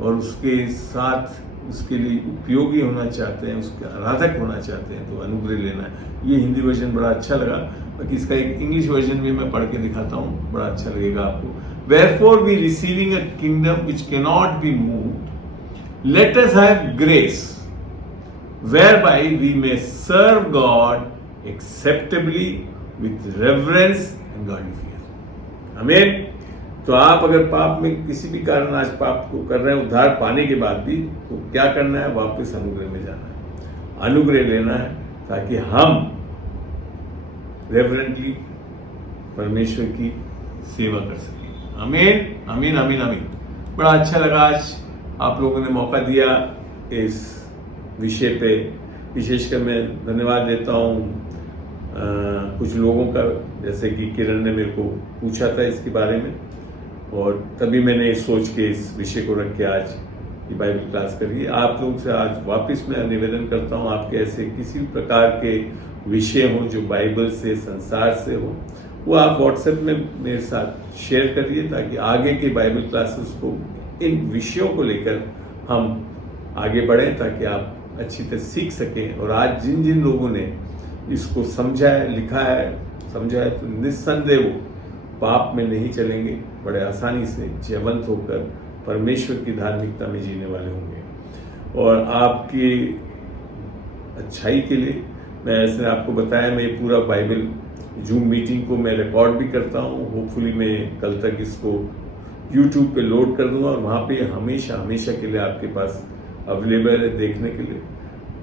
और उसके साथ उसके लिए उपयोगी होना चाहते हैं, उसके आराधक होना चाहते हैं, तो अनुग्रह लेना है। ये हिंदी वर्जन बड़ा अच्छा लगा, बाकी इसका एक इंग्लिश वर्जन भी मैं पढ़ के दिखाता हूँ, बड़ा अच्छा लगेगा आपको। Wherefore we receiving a kingdom which cannot be moved, let us have grace whereby we may serve God acceptably with reverence and godly fear. आमीन। तो आप अगर पाप में किसी भी कारण आज पाप को कर रहे हैं, उद्धार पाने के बाद भी, तो क्या करना है, वापस अनुग्रह में जाना है, अनुग्रह लेना है, ताकि हम रेवरेंटली परमेश्वर की सेवा कर सकें। आमीन, आमीन, आमीन, आमीन। बड़ा अच्छा लगा आज आप लोगों ने मौका दिया इस विषय पे। विशेषकर मैं धन्यवाद देता हूँ कुछ लोगों का, जैसे कि किरण ने मेरे को पूछा था इसके बारे में, और तभी मैंने सोच के इस विषय को रख के आज ये बाइबल क्लास करी। आप लोग से आज वापस मैं निवेदन करता हूँ, आपके ऐसे किसी भी प्रकार के विषय हो जो बाइबल से, संसार से हो, वो आप व्हाट्सएप में मेरे साथ शेयर करिए, ताकि आगे के बाइबल क्लासेस को, इन विषयों को लेकर हम आगे बढ़ें, ताकि आप अच्छी तरह सीख सकें। और आज जिन जिन लोगों ने इसको समझा है, लिखा है, समझा है, तो निस्संदेह वो पाप में नहीं चलेंगे, बड़े आसानी से जयवंत होकर परमेश्वर की धार्मिकता में जीने वाले होंगे। और आपकी अच्छाई के लिए मैं, ऐसे आपको बताया, मैं पूरा बाइबल जूम मीटिंग को मैं रिकॉर्ड भी करता हूँ। होपफुली मैं कल तक इसको यूट्यूब पे लोड कर दूंगा, और वहाँ पे हमेशा हमेशा के लिए आपके पास अवेलेबल है देखने के लिए।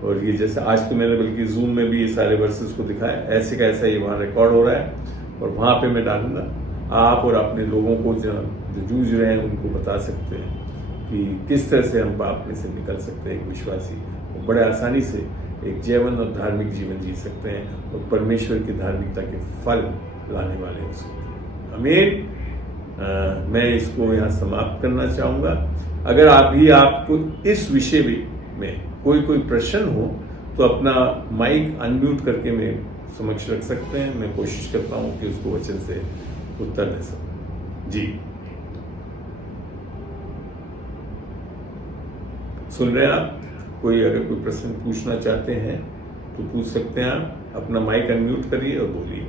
और ये जैसे आज तो मैंने बल्कि जूम में भी ये सारे वर्सेस को दिखाया, ऐसे का ऐसा ये वहाँ रिकॉर्ड हो रहा है, और वहाँ पे मैं डालूंगा। आप और अपने लोगों को जो जूझ रहे हैं उनको बता सकते हैं कि किस तरह से हम पाप में से निकल सकते हैं। एक विश्वासी वो बड़े आसानी से एक जीवन और धार्मिक जीवन जी सकते हैं, और परमेश्वर की धार्मिकता के फल लाने वाले हो सकते हैं। आमीन। मैं इसको यहाँ समाप्त करना चाहूँगा। अगर आपको इस विषय में कोई प्रश्न हो तो अपना माइक अनम्यूट करके मेरे समक्ष रख सकते हैं। मैं कोशिश करता हूँ कि उसको वचन से उत्तर दे सकूं। जी, सुन रहे हैं आप? अगर कोई प्रश्न पूछना चाहते हैं तो पूछ सकते हैं आप। अपना माइक अनम्यूट करिए और बोलिए।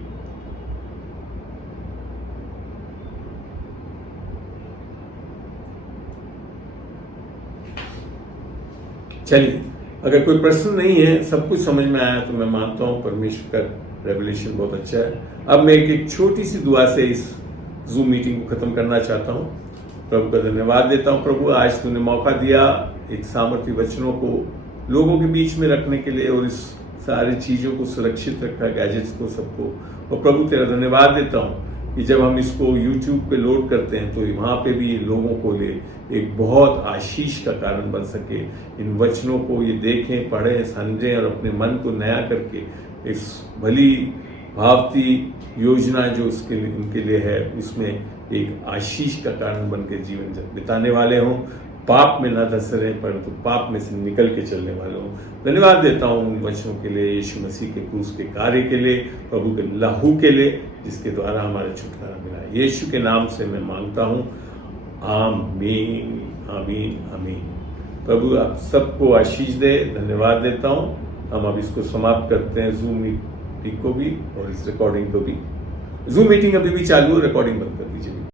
चलिए, अगर कोई प्रश्न नहीं है, सब कुछ समझ में आया, तो मैं मानता हूं परमेश्वर का रेवलेशन बहुत अच्छा है। अब मैं एक छोटी सी दुआ से इस जूम मीटिंग को खत्म करना चाहता हूं। प्रभु का धन्यवाद देता हूं। प्रभु, आज तूने मौका दिया एक सामर्थ्य वचनों को लोगों के बीच में रखने के लिए, और इस सारी चीजों को सुरक्षित रखा, गैजेट्स को, सबको। और प्रभु तेरा धन्यवाद देता हूं कि जब हम इसको YouTube पे लोड करते हैं तो वहाँ पे भी लोगों को लिए एक बहुत आशीष का कारण बन सके। इन वचनों को ये देखें, पढ़ें, समझें, और अपने मन को नया करके इस भली भावती योजना जो उनके लिए है, उसमें एक आशीष का कारण बन के जीवन बिताने वाले हों। पाप में ना धंस रहे, परंतु पाप में से निकल के चलने वाले हों। धन्यवाद देता हूँ उन वचनों के लिए, यीशु मसीह के क्रूस के कार्य के लिए, प्रभु के लहू के लिए, जिसके द्वारा हमारा छुटकारा मिला। यीशु के नाम से मैं मांगता हूँ, आमीन, आमीन, आमीन। प्रभु आप सबको आशीष दे। धन्यवाद देता हूँ। हम अब इसको समाप्त करते हैं, जूम मीटिंग को भी और इस रिकॉर्डिंग को भी। जूम मीटिंग अभी भी चालू है, रिकॉर्डिंग बंद कर दीजिए।